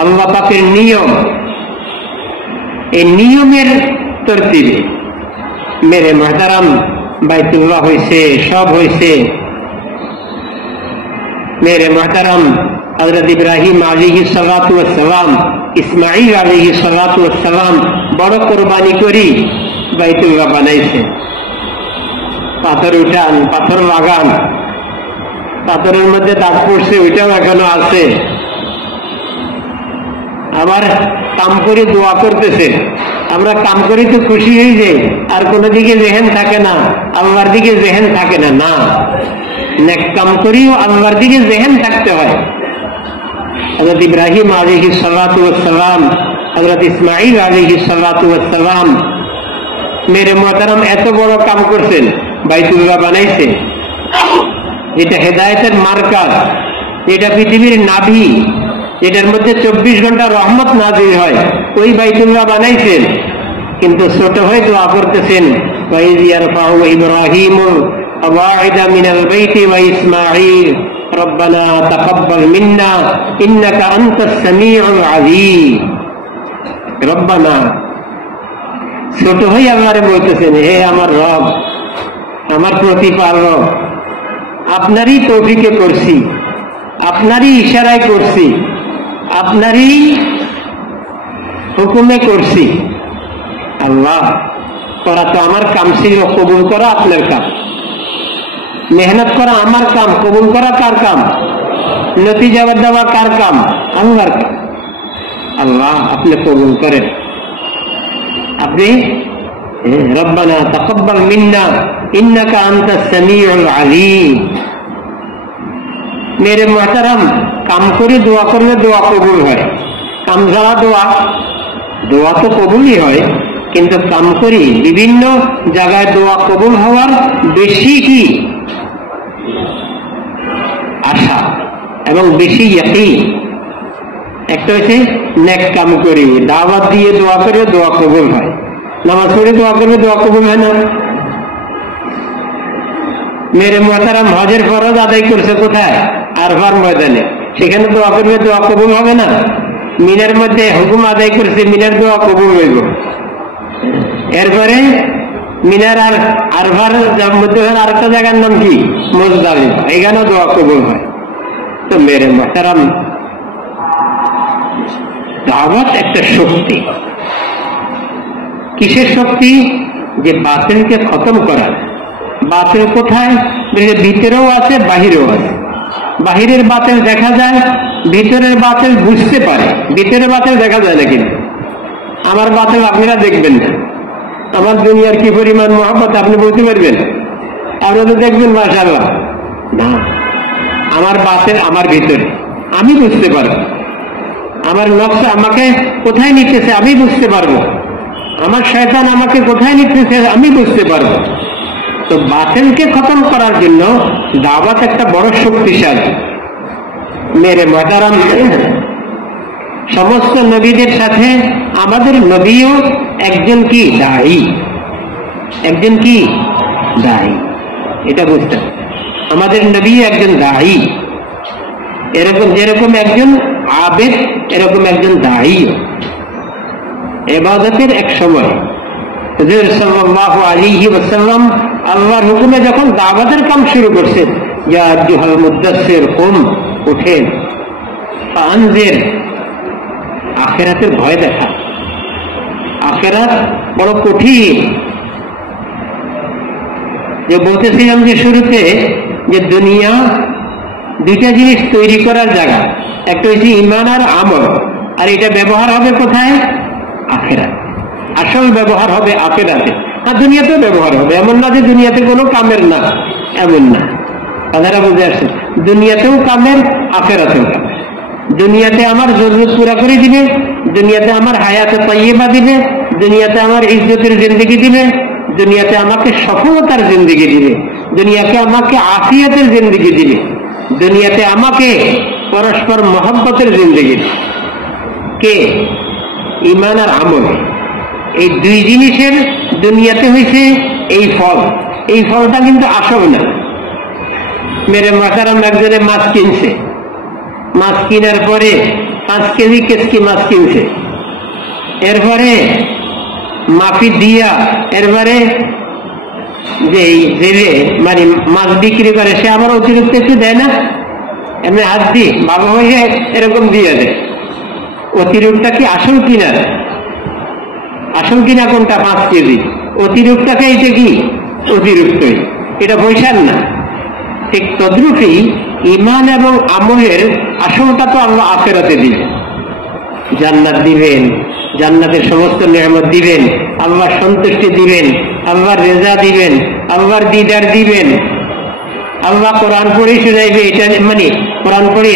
আল্লাহ পাকের নিয়ম, এই নিয়মের তরতিবে মেরে মাতারাম বাইতুল্লাহ হয়েছে, সব হয়েছে। মেরে মাতারাম হযরত ইব্রাহিম আলাইহিস সালাতু ওয়াস সালাম, ইসমাঈল আলাইহিস সালাতু ওয়াস সালাম বড় কুরবানি করি বাইতুল্লাহ বানাইছে। পাথর উঠান, পাথর লাগান, পাথরের মধ্যে দাগ পড়ছে, ওইটাও এখনো আছে। আবার কাম করে দোয়া করতেছে। আমরা কাম করি তো খুশি হয়ে যাই, আর কোনো দিকে জেহেন থাকে না, আল্লাহর দিকে জেহেন থাকে না। না, নেক কাম করিও আল্লাহর দিকে জেহেন থাকতে হয়। হযরত ইব্রাহিম আলাইহিস সালাতু ওয়াস সালাম, হযরত ইসমাঈল আলাইহিস সালাতু ওয়াস সালাম মেরে মুহতারাম এত বড় কাম করছেন, বাইতুল্লাহ বানাইছে, যেটা হেদায়েতের মার্কাজ, যেটা পৃথিবীর নাভি, যেটার মধ্যে 24 ঘন্টা রহমত নাযিল হয়, ওই বাইতুল্লাহ বানাইছেন। কিন্তু ছোট হয়ে দোয়া করতেছেন, ওয়াইয ইয়ারফাউ ইব্রাহিমুল কওয়াইদা মিনাল বাইতি ওয়া ইসমাঈল রব্বানা তাকাব্বাল মিন্না ইন্নাকা আনতাস সামিউল আলিম। রব্বানা, ছোট হয়ে আল্লাহরে বলতেছেন, হে আমার রব, আমার প্রতিপালক, আপনারই তৌফিকে করছি, আপনারই ইশারায় করছি, আপনারই হুকুমে করছি। আল্লাহ, করা তো আমার কাম ছিল, কবুল করা আপনার কাম। মেহনত করা আমার কাম, কবুল করা কার কাম? নতিজা দেওয়া কার কাম? আল্লাহর কাম। আল্লাহ, আপনি কবুল করেন। আপনি রব্বানা তাকাব্বাল মিন্না ইন্নাকা আনতাস সামিউল আলিম। মেরে মুহতারাম, কাম করে দোয়া করলে দোয়া কবুল হয়। কাম ছাড়া দোয়া তো কবুলই হয়, কিন্তু কাম করি বিভিন্ন জায়গায় দোয়া কবুল হওয়ার বেশি কি আশা এবং বেশি ইয়াকিন। একটা হচ্ছে নেক কাম করি, দাওয়াত দিয়ে দোয়া করে দোয়া কবুল হয়, নামাজ পড়ে দোয়া করলে দোয়া কবুল হয় না। মেরে মুহতারাম হজের ফরজ আদায় করছে কোথায়? আরফার ময়দানে, সেখানে দোয়া করবে দোয়া কবুল হবে না? মিনার মধ্যে হুকুম আদায় করছে, মিনার দোয়া কবুল হইব। এরপরে মিনার আর আরফার মধ্যে আরেকটা জায়গার নাম কি? মুজদালিফা, এখানেও দোয়া কবুল হয়। তো মেরে মুহতারাম, দাওয়াত একটা শক্তি। কিসের শক্তি? যে বাতিলকে খতম করা। বাতিল কোথায়? ভিতরেও আছে, বাহিরেও আছে। বাহিরের বাতিল দেখা যায়, ভিতরের বাতিল বুঝতে পারে। ভিতরের বাতিল দেখা যায় না, কিন্তু আমার বাতিল আপনারা দেখবেন না। আমার দুনিয়ার কি পরিমাণ মহব্বত আপনি বলতে পারবেন? আপনারা তো দেখবেন মাশাআল্লাহ। না, আমার বাতিল আমার ভিতরে, আমি বুঝতে পারবো। আমার নকশা আমাকে কোথায় নিতেছে আমি বুঝতে পারবো। আমার শয়তান আমাকে কোথায় নিতেছে আমি বুঝতে পারবো। তো বাতিলকে খতম করার জন্য দাওয়াত একটা বড় শক্তিশালী। মেরে মুহতারাম, সমস্ত নবীদের সাথে আমাদের নবীও একজন কি দায়ী, একজন কি দায়ী, এটা বুঝতে হবে। আমাদের নবী একজন দায়ী, এরকম যেরকম একজন আবেদ, এরকম একজন দায়ী। ইবাদতের এক সময় হুজুর সাল্লাল্লাহু আলাইহি ওয়াসাল্লাম আল্লাহর হুকুমে যখন দাওয়াতের কাম শুরু করছেন, ইয়া আইয়ুহাল মুদাসসির কুম, উঠেন, ফাআনজির, আখিরাতের ভয় দেখা। আখিরাত বড় কঠিন। যে বলতেছিলাম যে শুরুতে, যে দুনিয়া দুইটা জিনিস তৈরি করার জায়গা, একটা হচ্ছে ঈমান আর আমল, আর এটা ব্যবহার হবে কোথায়? আখিরাত। আসল ব্যবহার হবে আখিরাতে। আর দুনিয়াতেও ব্যবহার হবে, এমন না যে দুনিয়াতে কোনো কামের না, এমন না। কথাটা বুঝে আসছে? দুনিয়াতেও কামের, আখিরাতেও কামের। দুনিয়াতে আমার জরুরত পুরা করে দিবে, দুনিয়াতে আমার হায়াতে তাইয়্যিবা দিবে, দুনিয়াতে আমার ইজ্জতের জিন্দেগি দিবে, দুনিয়াতে আমাকে সফলতার জিন্দেগি দিবে, দুনিয়াকে আমাকে আফিয়াতের জিন্দেগি দিবে, দুনিয়াতে আমাকে পরস্পর মহব্বতের জিন্দেগি দিবে। কে? ঈমান আর আমল। এই দুই জিনিসের দুনিয়াতে হয়েছে এই ফল। এই ফলটা কিন্তু আসল না। মেরে মাতারাম একজনে মাছ কিনছে, মাছ কেনার পরে 5 কেজি কেসকি মাছ কিনছে, এরপরে মাপি দিয়া এরপরে যে মানে মাছ বিক্রি করে সে আবার অতিরিক্ত একটু দেয় না, এমনি হাত দিয়ে বাবা হয়ে এরকম দিয়ে দেয়। অতিরিক্তটা কি আসল কিনা? আসল কিনা কোনটা? 5 কেজি। অতিরিক্তটা এটা কি? অতিরিক্তই, এটা পয়সার না। ঠিক তদ্রূপই ঈমান এবং আমলের আসলটা তো আল্লাহ আখিরাতে দিবেন, জান্নাত দিবেন, জান্নাতের সমস্ত নিয়ামত দিবেন, আল্লাহর সন্তুষ্টি দিবেন, আল্লাহর রেজা দিবেন, আল্লাহর দিদার দিবেন। আল্লাহ কোরআন পড়ে শোনাইবে, এটা মানে কোরআন পড়ে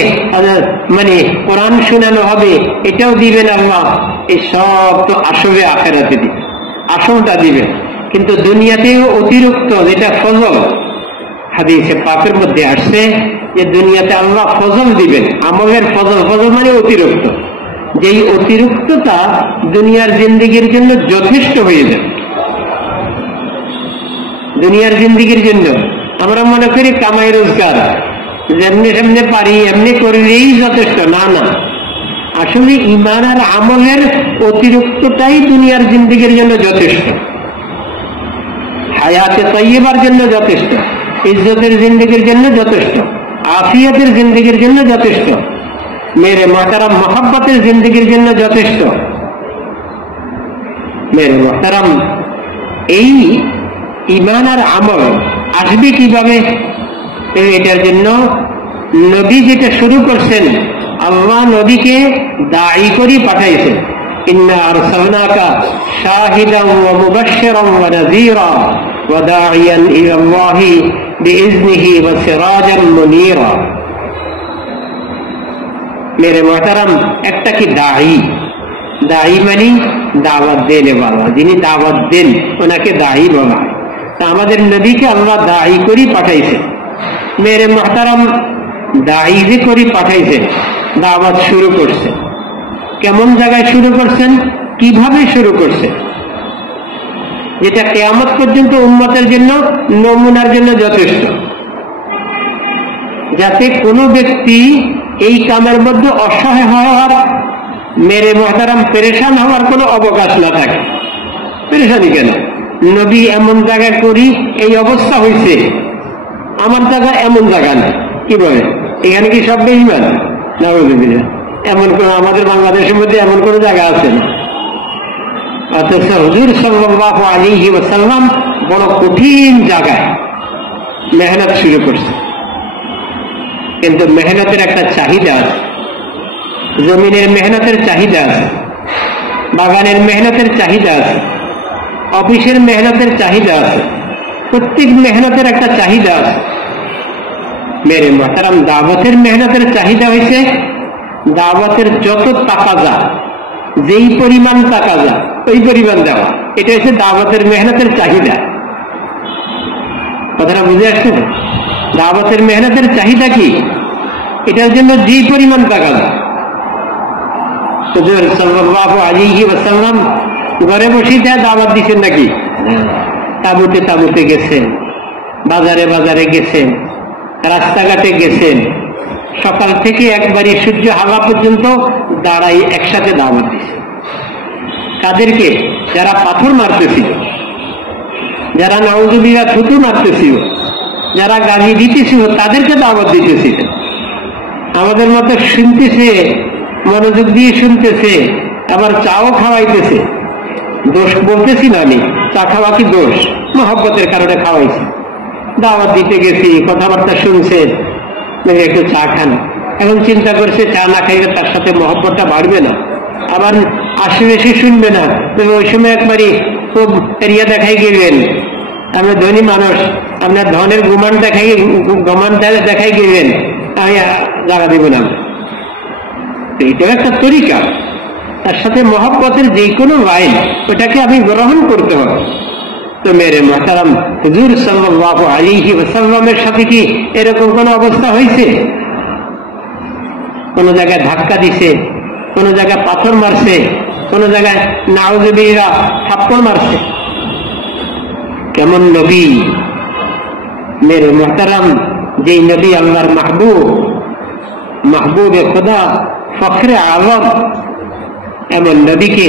মানে কোরআন শোনানো হবে, এটাও দিবেন আল্লাহ। এই সব তো আসলে আখিরাতে দিবেন, আসলটা দিবেন। কিন্তু দুনিয়াতেও অতিরিক্ত যেটা ফজল, হাদিসে পাকের মধ্যে আসছে যে দুনিয়াতে আল্লাহ ফজল দিবেন, আমলের ফজল। ফজল মানে অতিরিক্ত, যেই অতিরিক্ততা দুনিয়ার জিন্দেগির জন্য যথেষ্ট হয়ে যাবে। দুনিয়ার জিন্দেগির জন্য আমরা মনে করি কামাই রোজগার যেমনি সেমনি পারি এমনি করলেই যথেষ্ট। না না, আসলে ঈমান আর আমলের অতিরিক্তটাই দুনিয়ার জিন্দেগির জন্য যথেষ্ট, হায়াতে তাইয়্যিবার জন্য যথেষ্ট, ইজ্জতের জিন্দেগির জন্য যথেষ্ট, আফিয়াতের জিন্দেগির জন্য যথেষ্ট, মেরে মোহতারাম মোহাব্বতের জিন্দেগির জন্য যথেষ্ট। মেরে মোহতারাম, এই ঈমান আর আমল আসবে কিভাবে? এটার জন্য নবী যেটা শুরু করছেন, আল্লাহ নবীকে দায়ী করে পাঠাইছেন। ইন্না আরসালনাকা শাহিদান ওয়া মুবাশশিরান ওয়া নাযীরা ওয়া দাঈয়ান ইলাল্লাহি বিইজনিহি ওয়া সিরাজান মুনীরা। মেরে মোহতারাম, একটা কি দায়ী? দায়ী মানে দাওয়াত দেনে वाला, যিনি দাওয়াত দেন ওনাকে দায়ী বলা হয়। তা আমাদের নবীকে আল্লাহ দায়ী করে পাঠাইছেন। মেরে মোহতারাম, দায়ী যে করে পাঠাইছেন, দাওয়াত শুরু করছেন। কেমন জায়গায় শুরু করছেন, কিভাবে শুরু করছেন? যেটা কিয়ামত পর্যন্ত উম্মতের জন্য নমুনার জন্য যথেষ্ট, যাতে কোনো ব্যক্তি এই কামের মধ্যে অসহায় হওয়ার, মেরে মোহতারাম পেরেশান হওয়ার কোনো অবকাশ না থাকে। পেরেশানি কেন? নবী এমন জায়গায় করি এই অবস্থা হয়েছে, আমার জায়গা এমন জায়গা না। কি বলে, এখানে কি সব বেঈমান? না, এমন কোন আমাদের বাংলাদেশের মধ্যে এমন কোন জায়গা আছে না। অথচ হুজুর সাল্লাল্লাহু আলাইহি ওয়াসাল্লাম বড় কঠিন জায়গায় মেহনত শুরু করছে। কিন্তু মেহনতের একটা চাহিদা আছে, জমিনের মেহনতের চাহিদা আছে, বাগানের মেহনতের চাহিদা আছে, অফিসের মেহনতের চাহিদা আছে, প্রত্যেক মেহনতের একটা চাহিদা আছে। মেরে মোহতারাম, দাওয়াতের মেহনতের চাহিদা হয়েছে দাওয়াতের যত তাকাজা, যেই পরিমাণ তাকাজা ওই পরিমাণ দেওয়া, এটা হচ্ছে দাওয়াতের মেহনতের চাহিদা। কথাটা বুঝে আসছে? দাওয়াতের মেহনতের চাহিদা কি? এটার জন্য যেই পরিমাণ তাকাজা। হুজুর সাল্লাল্লাহু আলাইহি ওয়াসাল্লাম ঘরে বসে দাওয়াত দিচ্ছেন নাকি? তাঁবুতে তাঁবুতে গেছেন, বাজারে বাজারে গেছেন, রাস্তাঘাটে গেছেন, সকাল থেকে একবারই সূর্য হাওয়া পর্যন্ত দাঁড়াই একসাথে দাওয়াত দিচ্ছে। তাদেরকে যারা পাথর মারতেছিল, যারা নাউজুবিল্লাহ থুতু মারতেছিল, যারা গালি দিতেছিল, তাদেরকে দাওয়াত দিতেছিল। আমাদের মতো শুনতেছে, মনোযোগ দিয়ে শুনতেছে, আবার চাও খাওয়াইতেছে। দোষ বলতেছি না আমি, চা খাওয়া কি দোষ? মহব্বতের কারণে খাওয়াইছি। দাওয়াত দিতে গেছি, কথাবার্তা শুনছে, একটু চা খান। এখন চিন্তা করছে চা না খাইলে তার সাথে মহব্বতটা বাড়বে না, আবার আশেপাশে শুনবে না। তবে ওই সময় একবারই খুব এরিয়া দেখাই গেলেন, আমরা ধনী মানুষ, আপনার ধনের গুমান দেখাই গেলেন, আমি জায়গা দিব না। এইটাও একটা তরিকা। তার সাথে মহব্বতের যে কোনো লাইন ওটাকে আমি গ্রহণ করতে হবে। তো মেরে মুহতারাম, হুজুর সাল্লাল্লাহু আলাইহি ওয়াসাল্লামের সাথে কি এরকম কোন অবস্থা হয়েছে? কোন জায়গায় ধাক্কা দিছে, কোন জায়গায় পাথর মারছে, কোন জায়গায় নাউযুবিল্লাহ থাপ্পড় মারছে? কেমন নবী মেরে মুহতারাম, যেই নবী আল্লাহর মাহবুব, মাহবুবে খোদা, ফখরে আযম, এমন নবীকে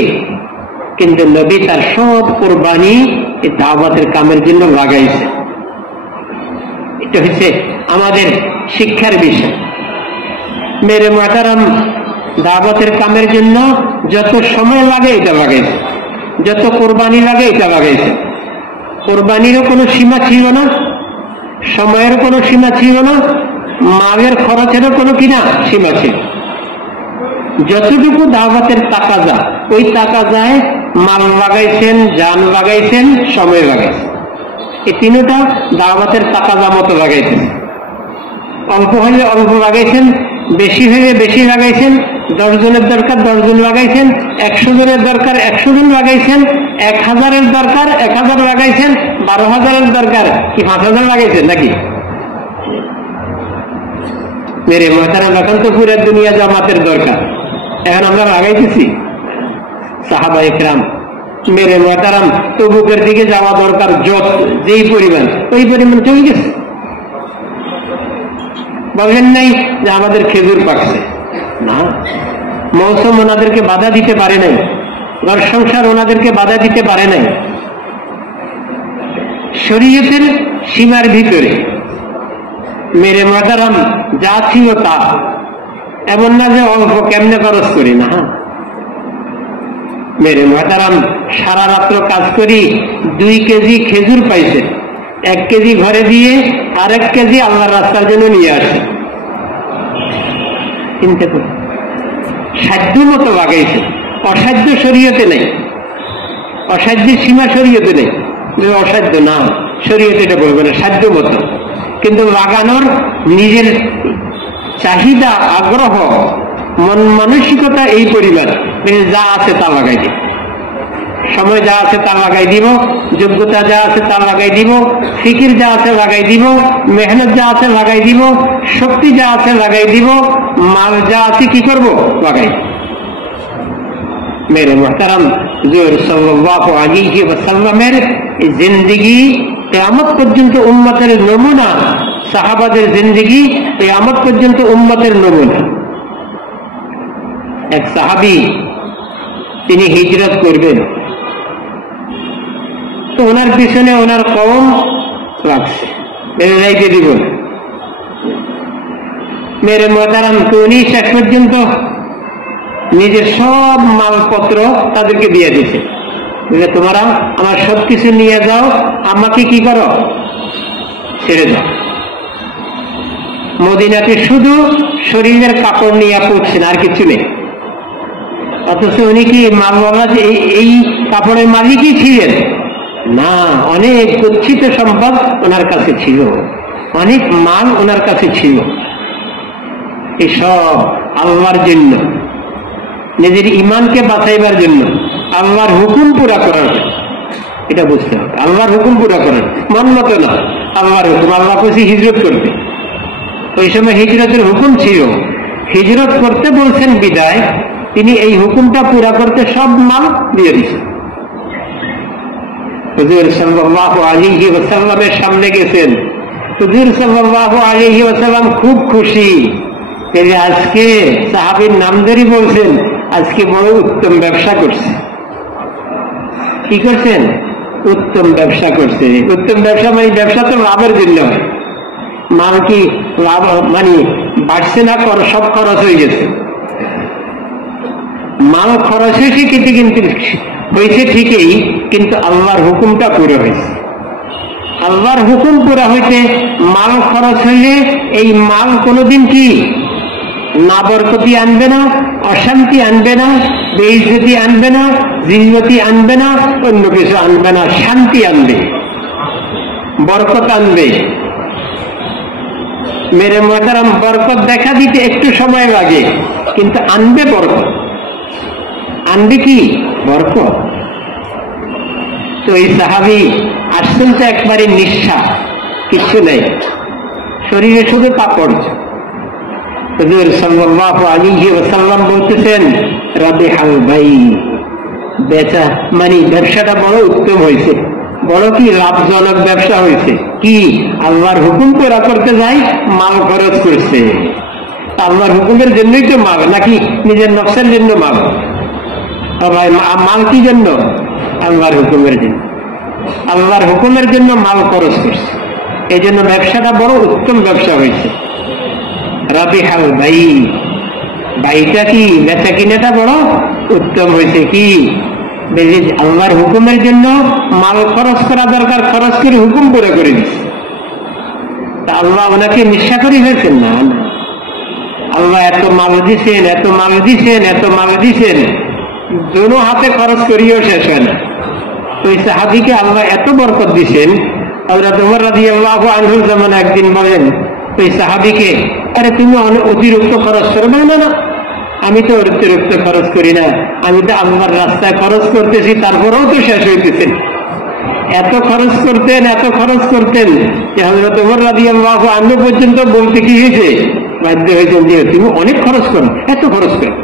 কিন্তু নবী তার সব কুরবানি এই দাওয়াতের কামের জন্য লাগাইছে। এটা হচ্ছে আমাদের শিক্ষার বিষয়। মেরে মুহতারাম, দাওয়াতের কামের জন্য যত সময় লাগে এটা লাগাইছে, যত কুরবানি লাগে এটা লাগাইছে। কুরবানিরও কোনো সীমা ছিল না, সময়ের কোনো সীমা ছিল না, মালের খরচেরও কোনো কিনা সীমা ছিল। যতটুকু দাওয়াতের টাকা যায় ওই টাকা যায়, মাল লাগাইছেন, জান লাগাইছেন, সময় লাগাইছেন। এই তিনটা দাওয়াতের টাকা যা মতো লাগাইছেন। অল্প হলে অল্প লাগাইছেন, বেশি হলে বেশি লাগাইছেন। 10 জনের দরকার 10 জন লাগাইছেন, 100 জনের দরকার 100 জন লাগাইছেন, 1000-এর দরকার 1000 লাগাইছেন, 12,000-এর দরকার কি 5,000 লাগাইছেন নাকি? মেরে মুহতারাম, এখন তো পুরো দুনিয়া জামাতের দরকার, এখন আমরা লাগাইতেছি। সাহাবায়ে কেরাম মেরে মুহতারাম তবুকের দিকে যাওয়া দরকার যেই পরিমাণ, ওই পরিমাণ চলে গেছে। বলেন নাই যে আমাদের খেজুর পাকছে না, মৌসুম ওনাদেরকে বাধা দিতে পারে নাই, ঘর সংসার ওনাদেরকে বাধা দিতে পারে নাই। শরীয়তের সীমার ভিতরে মেরে মুহতারাম যা ছিল তা, এমন না যে অল্প কেমনে খরচ করি না। মেরে মুহতারাম, সারা রাত্র কাজ করি, 2 কেজি খেজুর পাইছে, 1 কেজি ঘরে দিয়ে আর 1 কেজি আল্লাহর রাস্তার জন্য নিয়ে আসে। চিন্তা করি, সাধ্য মতো লাগাইছে। অসাধ্য শরীয়তে নেই, অসাধ্যের সীমা শরীয়তে নেই। অসাধ্য না, শরীয়তে এটা বলবে না, সাধ্য মতো। কিন্তু লাগানোর নিজের চাহিদা, আগ্রহ, মন মানসিকতা এই পরিমাণ, যা আছে তা লাগাই দিব। সময় যা আছে তা লাগাই দিব, যোগ্যতা যা আছে তা লাগাই দিব, ফিকির যা আছে লাগাই দিব, মেহনত যা আছে লাগাই দিব, শক্তি যা আছে লাগাই দিব, মাল যা আছে কি করব লাগাই। মেরে মুহতারাম, হুজুর সাল্লাল্লাহু আলাইহি ওয়াসাল্লামের জিন্দেগি কিয়ামত পর্যন্ত উম্মতের নমুনা, সাহাবাদের জিন্দেগি কিয়ামত পর্যন্ত উম্মতের নমুনা। এক সাহাবী, তিনি হিজরত করবেন, তো ওনার পিছনে ওনার কওম লাগছে, যাইতে দিব। মেরে মুহতারাম, তো উনি শেষ পর্যন্ত নিজের সব মালপত্র তাদেরকে দিয়ে দিছে, তোমরা আমার সবকিছু নিয়ে যাও, আমাকে কি করো, ছেড়ে দাও। মদিনাতে শুধু শরীরের কাপড় নিয়ে পড়ছেন, আর কিছু নেই। অথচ উনি কি মালওয়ালা, এই কাপড়ের মালিকই ছিলেন না, অনেক গচ্ছিত সম্পদ ওনার কাছে ছিল, অনেক মাল ওনার কাছে ছিল। এসব আল্লাহর জন্য, নিজের ইমানকে বাঁচাইবার জন্য, আল্লাহর হুকুম পুরা করার, এটা বুঝতে হবে। আল্লাহর হুকুম পুরা করার, মন মতো না, আল্লাহর হুকুম। আল্লাহ কইছে হিজরত করতে, ওই সময় হিজরতের হুকুম ছিল, হিজরত করতে বলছেন বিদায়, তিনি এই হুকুমটা পুরা করতে সব মাল দিয়ে দিচ্ছেন। হুজুর সাল্লাল্লাহু আলাইহি ওয়াসাল্লামের সামনে গেছেন, হুজুর সাল্লাল্লাহু আলাইহি ওয়াসাল্লাম খুব খুশি, আজকে সাহাবীর নাম ধরে বলছেন, আজকে বড় উত্তম ব্যবসা করছে। কি করছেন? উত্তম ব্যবসা করছে। উত্তম ব্যবসা মানে ব্যবসা তো লাভের জন্য হয়, মাল কি লাভ মানে বাড়ছে না, সব খরচ হয়ে গেছে। মাল খরচ হয়েছে কিন্তু হয়েছে ঠিকই, কিন্তু আল্লাহর হুকুমটা পুরো হয়েছে। আল্লাহর হুকুম পুরা হইতে মাল খরচ হইলে এই মাল কোনোদিন কি না বরকতি আনবে না, অশান্তি আনবে না, বেইজ্জতি আনবে না, জিল্লতি আনবে না, অন্য কিছু আনবে না, শান্তি আনবে, বরকত আনবে। মেরে মুহতারাম, বরকত দেখা দিতে একটু সময় লাগে, কিন্তু আনবে বরকত, আনবে কি বরকত। তো এই সাহাবী আসছেন তো একবারে নিঃশ্বাস, কিচ্ছু নেই, শরীরে শুধু কাপড়। হুজুর সাল্লাল্লাহু আলাইহি ওয়াসাল্লাম বলতেছেন রাবিহাল ভাই, বেচা মানে ব্যবসাটা বড় উত্তম হয়েছে, বড় কি লাভজনক ব্যবসা হয়েছে। কি আল্লাহর হুকুম পুরা করতে যাই মাল খরচ করছে। আল্লাহর হুকুমের জন্যই তো মাল, নাকি নিজের নকশার জন্য মাল? মাল কি জন্য? আল্লাহর হুকুমের জন্য। আল্লাহর হুকুমের জন্য মাল খরচ করছে, এই জন্য ব্যবসাটা বড় উত্তম ব্যবসা হয়েছে। রাবিহাল ভাই, ভাইটা কি বেচা কিনাটা বড় উত্তম হয়েছে। কি আল্লাহর হুকুমের জন্য মাল খরচ করা দরকার, খরচ করে হুকুম পুরো করে দিচ্ছে। আল্লাহ ওনাকে মিথ্যা করে ফেলছেন না, আল্লাহ এত মাল দিছেন, এত মাল দিছেন, এত মাল দিছেন, দোনো হাতে খরচ করিও শেষ হয় না। তো এই সাহাবীকে আল্লাহ এত বরকত দিছেন। হযরত ওমর রাদিয়াল্লাহু আনহু যেমন একদিন বলেন ওই সাহাবীকে, আরে তুমি অতিরিক্ত খরচ করো। না না, আমি তো অতিরিক্ত খরচ করি না, আমি তো আল্লাহর রাস্তায় খরচ করতেছি, তারপরেও তো শেষ হইতেছেন। এত খরচ করতেন, এত খরচ করতেন যে হযরত ওমর রাদিয়াল্লাহু আনহু পর্যন্ত বলতে কি হয়েছে, বাধ্য হয়েছেন যে তুমি অনেক খরচ করো, এত খরচ করো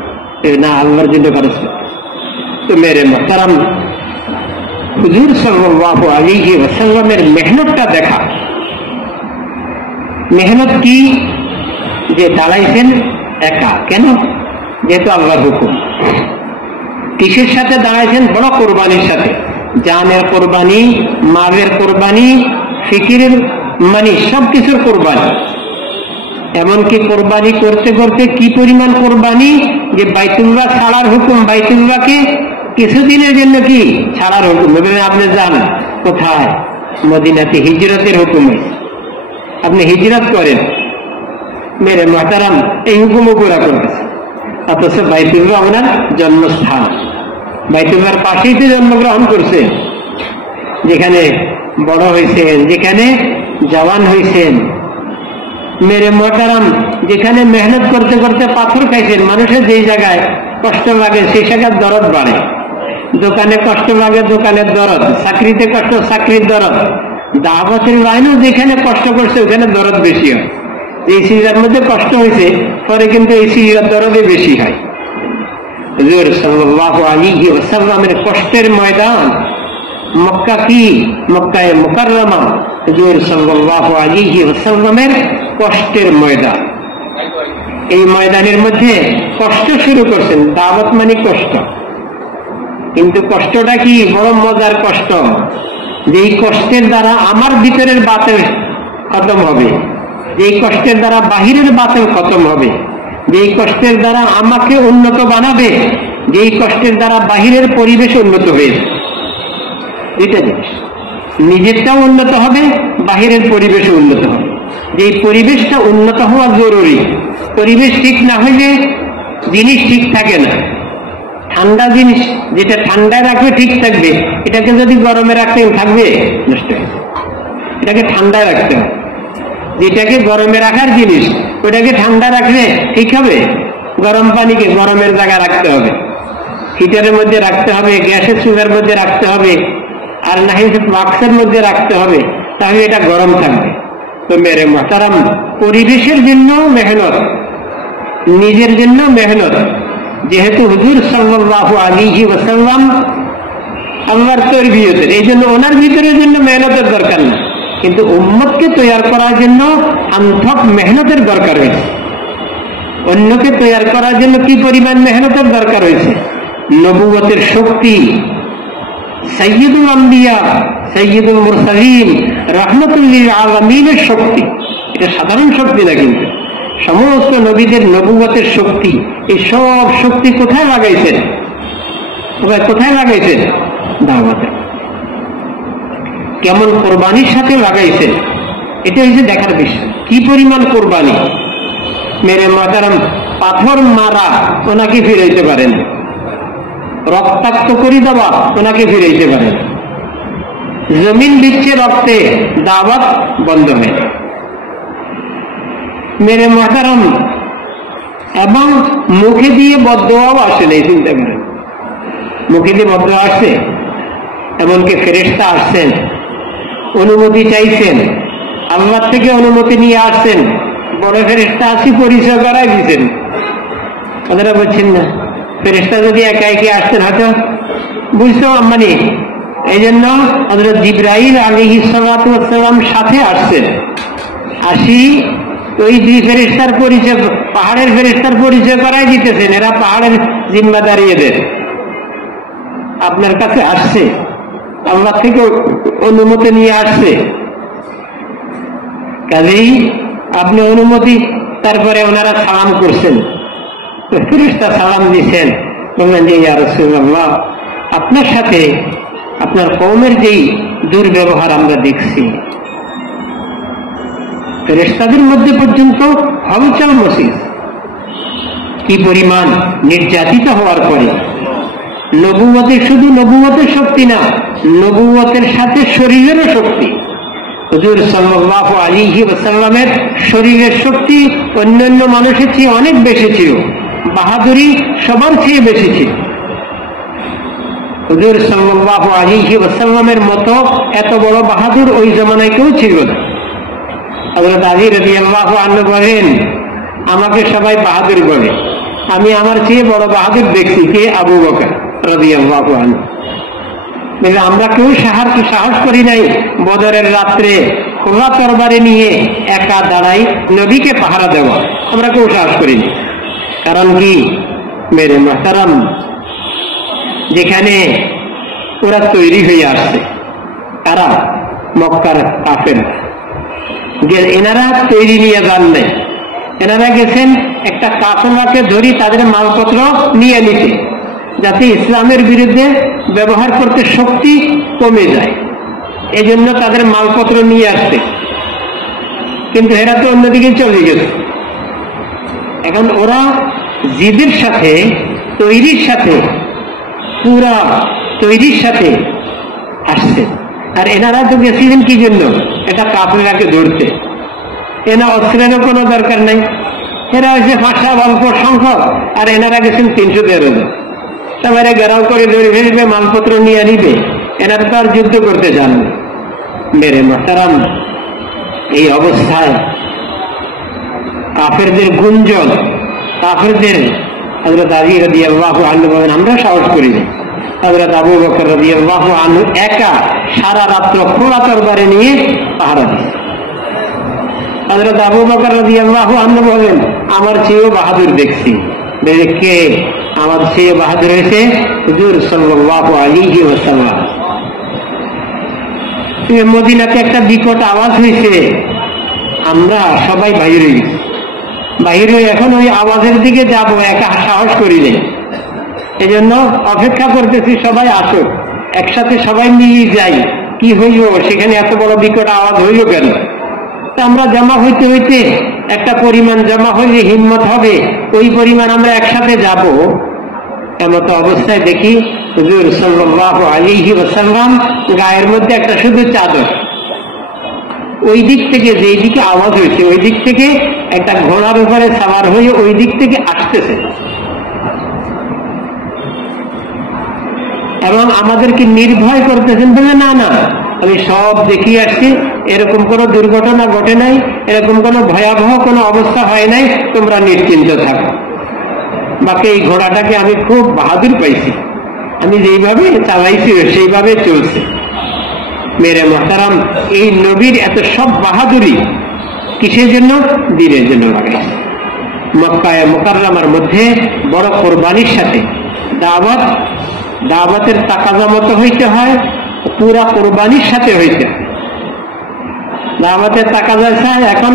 না, আল্লাহর জন্য খরচ করো। তো মেরে মুহতারাম, হুজুর সাল্লাল্লাহু আলাইহি ওয়াসাল্লামের মেহনতটা দেখা। মেহনত কি? যে দাঁড়াইছেন একা, কেন? যেহেতু আল্লাহর হুকুম। কিসের সাথে দাঁড়াইছেন? বড় কোরবানির সাথে, জানের কোরবানি, মালের কোরবানি, ফিকিরের মানে সবকিছুর কোরবানি। এমনকি কোরবানি করতে করতে কি পরিমাণ কোরবানি যে বাইতুল্লাহ ছাড়ার হুকুম, বাইতুল্লাহকে কিছুদিনের জন্য কি ছাড়ার হুকুম। আপনি যান কোথায়? মদিনাতে হিজরতের হুকুম হয়েছে, আপনি হিজরত করেন। মেরে মুহতারাম, এই হুকুমও পুরা করতেছে, অথচ বাইতুল্লাহ ওনার জন্মস্থান, বাইতুল্লাহর পাশেই তো জন্মগ্রহণ করছে, যেখানে বড় হয়েছেন, যেখানে জওয়ান হয়েছেন। মেরে মুহতারাম, যেখানে মেহনত করতে করতে পাথর খাইছেন। মানুষের যেই জায়গায় কষ্ট লাগে সেই জায়গার দরদ বাড়ে। দোকানে কষ্ট লাগে, দোকানের দরদ, চাকরিতে কষ্ট, চাকরির দরদ, দাওয়াতের লাইনেও যেখানে কষ্ট করছে ওখানে দরদ বেশি হয়। এই সিজনের মধ্যে কষ্ট হয়েছে, পরে কিন্তু এই সিজনের দরদে বেশি হয়। হুজুর সাল্লাল্লাহু আলাইহি ওয়াসাল্লামের কষ্টের ময়দান মক্কা, কি মক্কায়ে মুকাররমা, হুজুর সাল্লাল্লাহু আলাইহি ওয়াসাল্লামের কষ্টের ময়দান। এই ময়দানের মধ্যে কষ্ট শুরু করছেন। দাওয়াত মানে কষ্ট, কিন্তু কষ্টটা কি বড় মজার কষ্ট। যেই কষ্টের দ্বারা আমার ভিতরের বাতিল খতম হবে, যেই কষ্টের দ্বারা বাহিরের বাতিল খতম হবে, যেই কষ্টের দ্বারা আমাকে উন্নত বানাবে, যেই কষ্টের দ্বারা বাহিরের পরিবেশ উন্নত হয়ে, এটা জিনিস নিজেরটাও উন্নত হবে, বাহিরের পরিবেশ উন্নত হবে। যে পরিবেশটা উন্নত হওয়া জরুরি। পরিবেশ ঠিক না হইলে জিনিস ঠিক থাকে না। ঠান্ডা জিনিস যেটা ঠান্ডায় রাখবে ঠিক থাকবে, এটাকে যদি গরমে রাখতে থাকবে নষ্ট হবে। এটাকে ঠান্ডায় রাখতে হবে। যেটাকে গরমে রাখার জিনিস ওটাকে ঠান্ডা রাখলে ঠিক হবে। গরম পানিকে গরমের জায়গায় রাখতে হবে, হিটারের মধ্যে রাখতে হবে, গ্যাসের চুলার মধ্যে রাখতে হবে, আর না হয় বাক্সের মধ্যে রাখতে হবে, তাহলে এটা গরম থাকবে। তো মেরে মুহতারাম, পরিবেশের জন্য মেহনত, নিজের জন্য মেহনত। যেহেতু হুজুর সাল্লাল্লাহু আলাইহি ওয়াসাল্লাম আল্লাহর তরবিয়তের, এই জন্য ওনার ভিতরের জন্য মেহনতের দরকার না, কিন্তু উম্মতকে তৈরি করার জন্য আন্তক মেহনতের দরকার হয়েছে। অন্যকে তৈরি করার জন্য কি পরিমাণ মেহনতের দরকার হয়েছে। নবুয়তের শক্তি, সাইয়্যিদুল আম্বিয়া, সাইয়্যিদুল মুরসালিন, রাহমাতুল লিল আলামিনের শক্তি, এটা সাধারণ শক্তি না, কিন্তু সমস্ত নবীদের নবুয়তের শক্তি। এই সব শক্তি কোথায় লাগাইছেন? কোথায় লাগাইছেন? দাওয়াতে। কেমন কোরবানির সাথে লাগাইছেন, এটা হচ্ছে দেখার বিষয়। কি পরিমাণ কোরবানি। মেরে মুহতারাম, পাথর মারা ওনাকে ফিরাইতে পারেন, রক্তাক্ত করে দেওয়া ওনাকে ফিরাইতে পারেন, জমিন দিচ্ছে রক্তে, দাওয়াত বন্ধ হয়। মেরে মুহতারাম, এবং মুখে দিয়ে বদদোয়াও আসে নাই, চিন্তা করেন। মুখে দিয়ে মন্ত্র আসছে, এমনকি ফেরেশতা আসছেন, অনুমতি চাইছেন, আল্লাহ থেকে অনুমতি নিয়ে আসছেন, বড় ফেরেশতা আসি পরিচয় করাই দিচ্ছেন। আপনারা বলছেন না ফেরেশতা যদি একা একে আসতেন হয়তো বুঝতো মানে, এই জন্য হযরত জিবরাইল আলাইহিস সালাতু ওয়াস সালাম সাথে আসছেন। আসি ওই দুই ফেরেশতার পরিচয়, পাহাড়ের ফেরেশতার পরিচয় করাই দিতেছেন, এরা পাহাড়ের জিম্মাদারি এদের, আপনার কাছে আসছে, আল্লাহ থেকে অনুমতি নিয়ে আসছে, কাজেই আপনি অনুমতি। তারপরে ওনারা সালাম করছেন, ফেরেশতা সালাম দিচ্ছেন, বললেন যে ইয়া রাসূলুল্লাহ, আপনার সাথে আপনার কওমের যেই দুর্ব্যবহার আমরা দেখছি, ফেরেশতাদের মধ্যে পর্যন্ত হলচল মচিস, কি পরিমাণ নির্যাতিত হওয়ার পরে নবুয়তের, শুধু নবুয়তের শক্তি না, নবুয়তের সাথে শরীরেরও শক্তি। হুজুর সাল্লাল্লাহু আলাইহি ওয়াসাল্লামের শরীরের শক্তি অন্যান্য মানুষের চেয়ে অনেক বেশি ছিল, বাহাদুরি সবার চেয়ে বেশি ছিল। হুজুর সাল্লাল্লাহু আলাইহি ওয়াসাল্লামের মতো এত বড় বাহাদুর ওই জামানায় কেউ ছিল না। হযরত আলী রাদিয়াল্লাহু আনহু বলেন, আমাকে সবাই বাহাদুর বলে, আমি আমার চেয়ে বড় বাহাদুর দেখছি, কে? আবু বকর রাদিয়াল্লাহু আনহু। আমরা কেউ সাহস করি নাই বদরের রাত্রে খোলা তরবারি নিয়ে একা দাঁড়াই নবীকে পাহারা দেওয়া, আমরা কেউ সাহস করিনি। কারণ কি মেরে মুহতারাম, যেখানে ওরা তৈরি হয়ে আসছে, তারা মক্কার কাফের, এনারা তৈরি নিয়ে যান নাই, এনারা গেছেন একটা কাফেলাকে ধরি তাদের মালপত্র নিয়ে নিতে, যাতে ইসলামের বিরুদ্ধে ব্যবহার করতে শক্তি কমে যায়, এই জন্য তাদের মালপত্র নিয়ে আসছে। কিন্তু এরা তো অন্যদিকে চলে গেছে। এখন ওরা জিদের সাথে, তৈরির সাথে, পুরা তৈরির সাথে আসছে। আর এনারা তো গেছিলেন কি জন্য? এটা কাফেররাকে ধরতে। এনা অস্ত্রেরও কোনো দরকার নাই, এরা হচ্ছে ভাষা অল্প সংখ্যক, আর এনারা গেছেন 313 জন। সবাই ঘেরাও করে ধরে ফেলবে, মালপত্র নিয়ে নিবে, এনারা তো আর যুদ্ধ করতে চান না। মেরে মুহতারাম, এই অবস্থায় কাফেরদের গুঞ্জন, কাফেরদের হযরত আলী রাদিয়াল্লাহু আনহু বলেন, আমরা সাহস করি না। হযরত আবু বকর রাদিয়াল্লাহু আনহু একা সারা রাত্র খোলা তরবারি নিয়ে পাহারা দিয়েছে। হযরত আবু বকর রাদিয়াল্লাহু আনহু বলেন, আমার চেয়েও বাহাদুর দেখছি। কে আমার চেয়ে বাহাদুর হয়েছে? হুজুর সাল্লাল্লাহু আলাইহি ওয়াসাল্লাম। মদিনাতে একটা বিকট আওয়াজ হয়েছে, আমরা সবাই বাইরে গেছি, বাইরে এখন ওই আওয়াজের দিকে যাব, একা সাহস করি নেই, এই জন্য অপেক্ষা করতেছি সবাই আসুক, একসাথে সবাই নিয়ে যাই, কি হইল সেখানে এত বড় বিকট আওয়াজ হইল কেন? আমরা জমা হইতে হইতে একটা পরিমাণ জমা হইলে হিম্মত হবে, ওই পরিমাণ আমরা একসাথে যাব। এমত অবস্থায় দেখি হুজুর সাল্লাল্লাহু আলাইহি ওয়াসাল্লাম গায়ের মধ্যে একটা শুধু চাদর, ওই দিক থেকে, যেই দিকে আওয়াজ হয়েছে ওই দিক থেকে একটা ঘোড়ার উপরে সাওয়ার হয়ে ওই দিক থেকে আসতেছে, এবং আমাদেরকে নির্ভয় করতেছেন। বলে না না, আমি সব দেখিয়ে আসছি, এরকম কোনো দুর্ঘটনা ঘটে নাই, এরকম কোনো ভয়াবহ কোনো অবস্থা হয় নাই, তোমরা নিশ্চিন্ত থাকো। বাকি এই ঘোড়াটাকে আমি খুব বাহাদুর পাইছি, আমি যেইভাবে চালাইছি সেইভাবে চলছে। মেরে মুহতারাম, এই নবীর এত সব বাহাদুরি কিসের জন্য? দ্বীনের জন্য লাগাইছে। মক্কায়ে মুকাররমার মধ্যে বড় কোরবানির সাথে দাওয়াতের তাকাজা মতো হইতে হয়, পুরা কোরবানির সাথে হইতে হয়। দাওয়াতের তাকাজা চায় এখন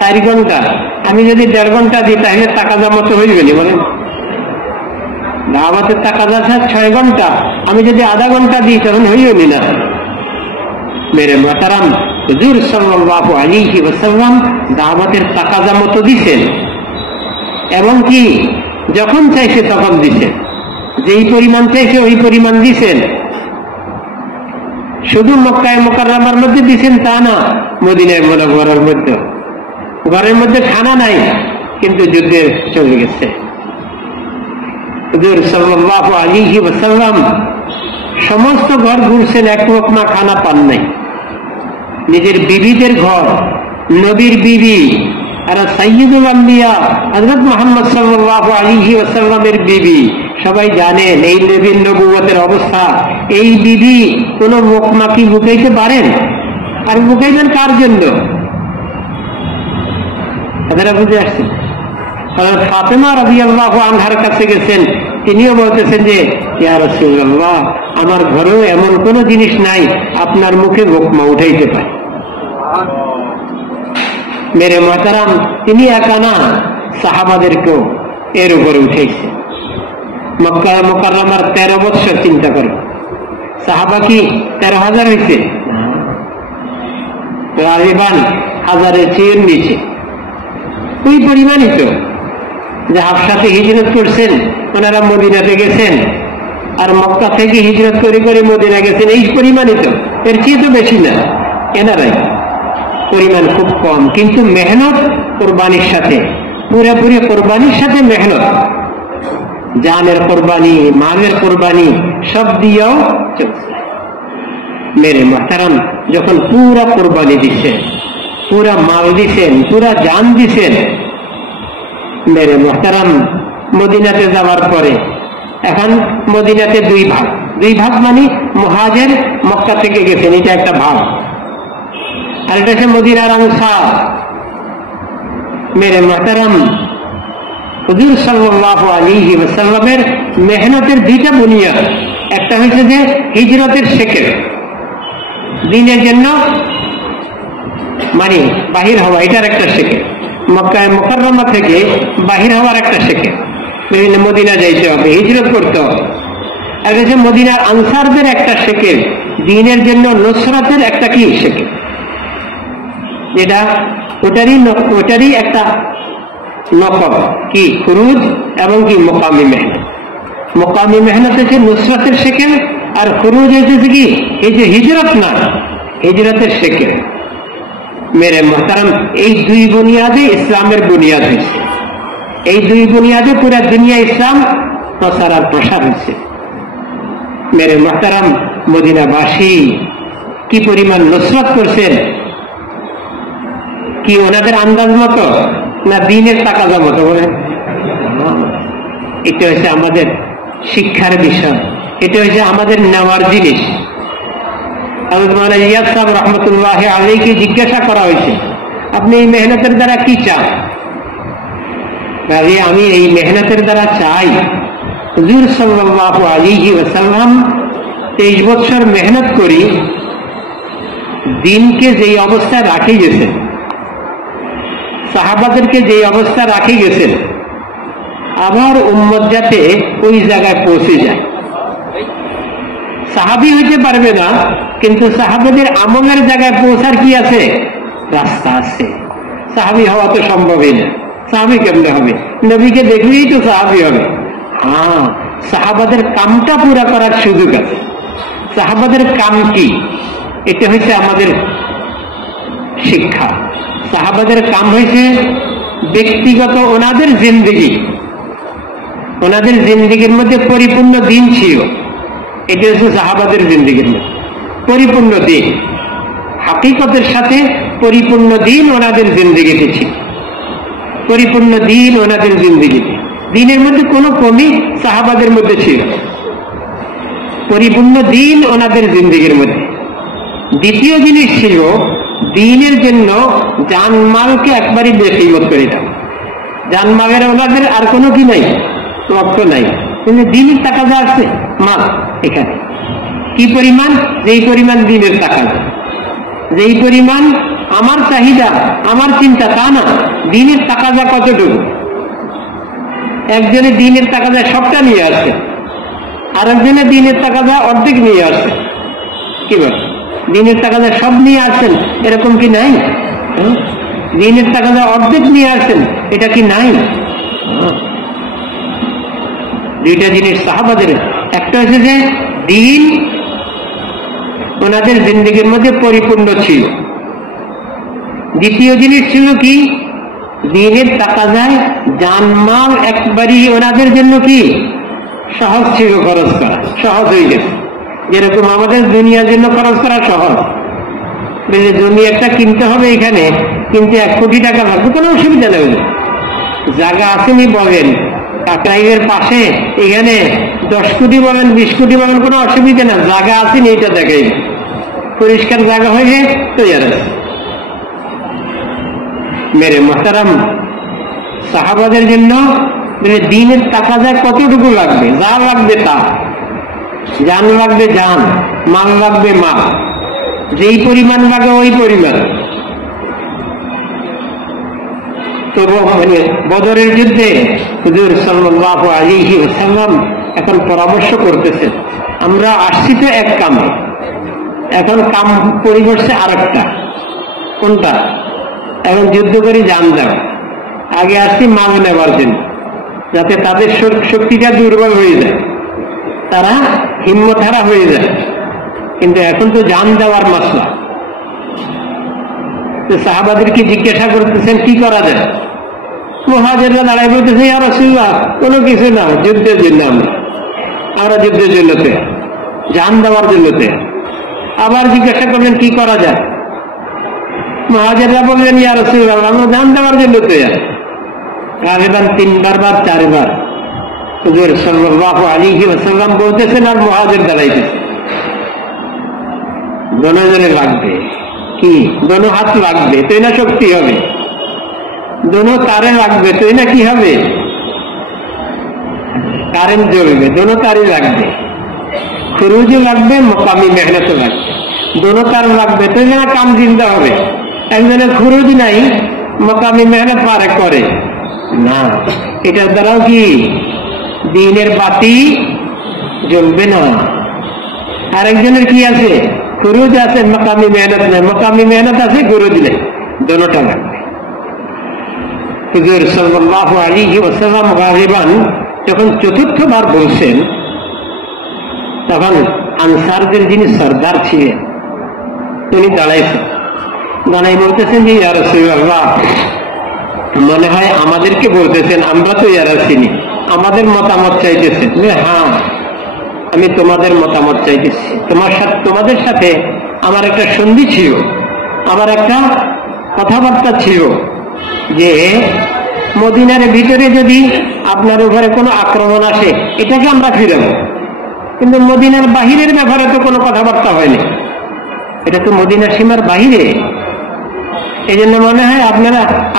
4 ঘন্টা, আমি যদি 1.5 ঘন্টা দিই তাহলে তাকাজা মতো হইবে না, বলেন? দাওয়াতের তাকাজা চায় 6 ঘন্টা, আমি যদি আধা ঘন্টা দিই তখন হইবে না। মেরে মুহতারাম, হুজুর সাল্লাল্লাহু আলাইহি ওয়াসাল্লাম দাওয়াতের তাকাজা মতো দিছেন, এবং কি যখন চাইছে তখন দিছেন, যেই পরিমাণ চাইছে ওই পরিমাণ দিছেন। শুধু মক্কায়ে মুকাররমার মধ্যে দিছেন তা না, মদিনায় মুনাওয়ারার মধ্যে, ঘরের মধ্যে খানা নাই কিন্তু যুদ্ধে চলে গেছে। হুজুর সাল্লাল্লাহু আলাইহি ওয়াসাল্লাম সমস্ত ঘর ঘুরছেন, এক লোকমা খানা পান নাই। নিজের বিবিদের ঘর, নবীর বিবি আর সাইয়্যিদুল আম্বিয়া হযরত মুহাম্মদ সাল্লাল্লাহু আলাইহি ওয়াসাল্লামের বিবি, সবাই জানেন এই নবীর নবুয়তের অবস্থা। এই বিবি কোন লোকমা কি মুখাইতে পারেন? আর মুখাইবেন কার জন্য? আপনারা বুঝে আসছেন? হযরত ফাতেমা রাদিয়াল্লাহু আনহার কাছে গেছেন, তিনিও বলতেছেন যে ইয়া রাসূলুল্লাহ, আমার ঘরেও এমন কোন জিনিস নাই আপনার মুখে লোকমা উঠাইতে পারে। মেরে মুহতারাম, তিনি একা না, সাহাবাদেরকেও এর উপরে উঠেছে। মক্কা মুকাররমার 13 বছর চিন্তা করো, সাহাবা কি 13,000 হয়েছে? গালিবান হাজারের চেয়ের নিচে, ওই পরিমাণই তো। যে হাফসাতে হিজরত করছেন, ওনারা মদিনাতে গেছেন, আর মক্কা থেকে হিজরত করে করে মদিনা গেছেন, এই পরিমাণই তো, এর চেয়ে তো বেশি না। এনারাই পরিমাণ খুব কম, কিন্তু মেহনত কোরবানির সাথে, পুরোপুরি কোরবানির সাথে মেহনত, জানের কোরবানি, মালের কোরবানি সব দিয়েও চলছে। মেরে মুহতারাম, যখন পুরা কোরবানি দিচ্ছেন, পুরা মাল দিচ্ছেন, পুরা জান দিচ্ছেন, মেরে মুহতারাম, মদিনাতে যাওয়ার পরে এখন মদিনাতে দুই ভাগ মানে মুহাজির মক্কা থেকে গেছেন, এটা একটা ভাগ, আর এটা হচ্ছে মদিনার আনসার। মেরে মুহতারাম, হুজুর সাল্লাল্লাহু আলাইহি ওয়াসাল্লামের মেহনতের দুইটা বুনিয়াদ, একটা হয়েছে যে হিজরতের শেকের, দিনের জন্য মানে বাহির হওয়া, এটার একটা শেকের, মক্কা মুকাররমা থেকে বাহির হওয়ার একটা শেকের, বিভিন্ন মদিনা যাইতে হবে, হিজরত করতে হবে। আর হচ্ছে মদিনার আনসারদের একটা শেকের, দিনের জন্য নুসরাতের একটা কি শেকের, যেটা ওটারই একটা নকব কি খুরুজ এবং কি মোকামি মেহনত। মোকামি মেহনত হচ্ছে নুসরাতের শেকের, আর খুরুজ হচ্ছে কি এই যে হিজরত না, হিজরতের শেকের। মেরে মুহতারাম, এই দুই বুনিয়াদে ইসলামের বুনিয়াদ হয়েছে, এই দুই বুনিয়াদে পুরা দুনিয়া ইসলাম প্রচার আর প্রসার হয়েছে। মেরে মুহতারাম, মদিনাবাসী কি পরিমাণ নুসরত করছেন, কি ওনাদের আন্দাজ মতো না দিনের তাকাজা মতো? বলেন, এটা হচ্ছে আমাদের শিক্ষার বিষয়, এটা হচ্ছে আমাদের নেওয়ার জিনিস। ইয়াদ সাহেব রহমতুল্লাহ আলাইকে জিজ্ঞাসা করা হয়েছে, আপনি এই মেহনতের দ্বারা কি চান? আমি এই মেহনতের দ্বারা চাই হুজুর সাল্লাল্লাহু আলাইহি ওয়াসাল্লাম 23 বছর মেহনত করি দিনকে যেই অবস্থায় রাখে গেছেন, সাহাবাদেরকে যেই অবস্থা রাখে গেছেন, আবার উম্মত যাতে ওই জায়গায় পৌঁছে যায়। সাহাবী হইতে পারবে না, কিন্তু সাহাবাদের আমলের জায়গায় পৌঁছার কি আছে? রাস্তা আছে। সাহাবী হওয়া তো সম্ভবই না, সাহাবী কেমনে হবে? নবীকে দেখলেই তো সাহাবী হবে। হ্যাঁ, সাহাবাদের কামটা পুরা করার সুযোগ আছে। সাহাবাদের কাম কি? এটা হচ্ছে আমাদের শিক্ষা। সাহাবাদের কাম হয়েছে ব্যক্তিগত ওনাদের জিন্দেগি, ওনাদের জিন্দেগির মধ্যে পরিপূর্ণ দিন ছিল। এটা হচ্ছে সাহাবাদের জিন্দেগির মধ্যে পরিপূর্ণ দিন, হাকিকতের সাথে পরিপূর্ণ দিন ওনাদের জিন্দেগিতে ছিল, পরিপূর্ণ দিন ওনাদের জিন্দেগিতে। দিনের মধ্যে কোনো কমি সাহাবাদের মধ্যে ছিল, পরিপূর্ণ দিন ওনাদের জিন্দেগির মধ্যে। দ্বিতীয় জিনিস ছিল দিনের জন্য জানমালকে একবারই বেশিমত করে দেওয়া। জানমালের ওনাদের আর কোনো কি নাই, লক্ষ্য নাই, কিন্তু দিনের টাকা যা আছে মাল এখানে কি পরিমাণ, যেই পরিমাণ দিনের টাকা, যেই পরিমাণ আমার চাহিদা আমার চিন্তা তা না, দিনের টাকা যা কতটুকু। একজনের দিনের টাকা যা সবটা নিয়ে আসছে, আর একজনের দিনের টাকা যা অর্ধেক নিয়ে আসছে। কি বল, দিনের টাকা যা সব নিয়ে আসছেন এরকম কি নাই? দিনের টাকা যা অর্ধেক নিয়ে আসছেন এটা কি নাই? দুইটা জিনিস সাহাবাদের, একটা হচ্ছে যে দিন ওনাদের জিন্দেগির মধ্যে পরিপূর্ণ ছিল। দ্বিতীয় জিনিস ছিল কি, দিনের টাকা যায় জানমাল একবারই ওনাদের জন্য কি সহজ ছিল খরচ করা, সহজ হয়ে গেছে। যেরকম আমাদের দুনিয়ার জন্য খরচ করা সহজ, জমি একটা কিনতে হবে এখানে, কিন্তু 1 কোটি টাকা লাগবে, কোনো অসুবিধা নেই। জায়গা আসেনি বলেন কাকরাইলের পাশে, এখানে 10 কোটি বলেন 20 কোটি বলেন, কোনো অসুবিধা না, জায়গা আসেনি এটা দেখাই, পরিষ্কার জায়গা হয়ে তৈরি আছে। মেরে মোহতারাম, সাহাবাদের জন্য দিনের টাকা যায় কতটুকু লাগবে, যা লাগবে তা, জান লাগবে জান, মাল লাগবে মাল, যেই পরিমাণ লাগে ওই পরিমাণ। তবু মানে বদরের যুদ্ধে হুজুর সাল্লাল্লাহু আলাইহি ওয়াসাল্লাম এখন পরামর্শ করতেছেন, আমরা আসছি তো এক কামে, এখন কাম পরিবর্তে আরেকটা। কোনটা? এখন যুদ্ধ করে জান যাও, আগে আসছি মাল নেবার জন্য, যাতে তাদের শক্তিটা দুর্বল হয়ে যায়, তারা হিম্মত হারা হয়ে যায়। কিন্তু এখন তো জান দেওয়ার মাসলা। সাহাবাদেরকে জিজ্ঞাসা করতেছেন কি করা যায়? মুহাজিররা দাঁড়ায় বলতেছে, ইয়া রাসূলুল্লাহ, কোনো কিছু না, যুদ্ধের জন্য আমরা যুদ্ধের জন্য জান দেওয়ার জন্য। আবার জিজ্ঞাসা করলেন কি করা যায়? মুহাজিররা বললেন, ইয়া রাসূলুল্লাহ, আমরা জান দেওয়ার জন্য গালিবান 3বার বা 4বার হুজুর সাল্লাল্লাহু আলাইহি ওয়াসাল্লাম বলতেছেন, আর মুহাজির দাঁড়াইতেছে। দোনোজনে লাগবে কি? দোনো হাত লাগবে, তাই না শক্তি হবে। দোনো তারে লাগবে, তাই না কি হবে? কারেন্ট জ্বলবে, দোনো তারে লাগবে। খুরুজও লাগবে, মোকামি মেহনতও লাগবে, দোনো তার লাগবে, তাই না কাম জিন্দা হবে। একজনের খুরুজ নাই, মোকামি মেহনত পারে করে না, এটার দ্বারাও কি দিনের বাতি জ্বলবে না। আরেকজনের কি আছে? খুরুজ আছে, মোকামি মেহনত নেই, মোকামি মেহনত আছে, খুরুজ নেই, দোনোটা লাগবে। হুজুর সাল্লাল্লাহু আলাইহি ওয়াসাল্লাম গালিবান যখন 4র্থবার বলছেন, তখন আনসারদের যিনি সর্দার ছিলেন তিনি দাঁড়াইছেন, দাঁড়াই বলতেছেন যে ইয়া রাসূলুল্লাহ, মনে হয় আমাদেরকে বলতেছেন, আমরা তো ইয়ারা চিনি, আমাদের মতামত চাইতেছেন। হ্যাঁ, আমি তোমাদের মতামত চাইতেছি। তোমাদের সাথে আমার একটা সন্ধি ছিল, আমার একটা কথাবার্তা ছিল যে মদিনার ভিতরে যদি আপনার উপরে কোনো আক্রমণ আসে, এটাকে আমরা ফিরাবো, কিন্তু মদিনার বাহিরের ব্যাপারে তো কোনো কথাবার্তা হয়নি, এটা তো মদিনার সীমার বাহিরে। এই জন্য মনে হয়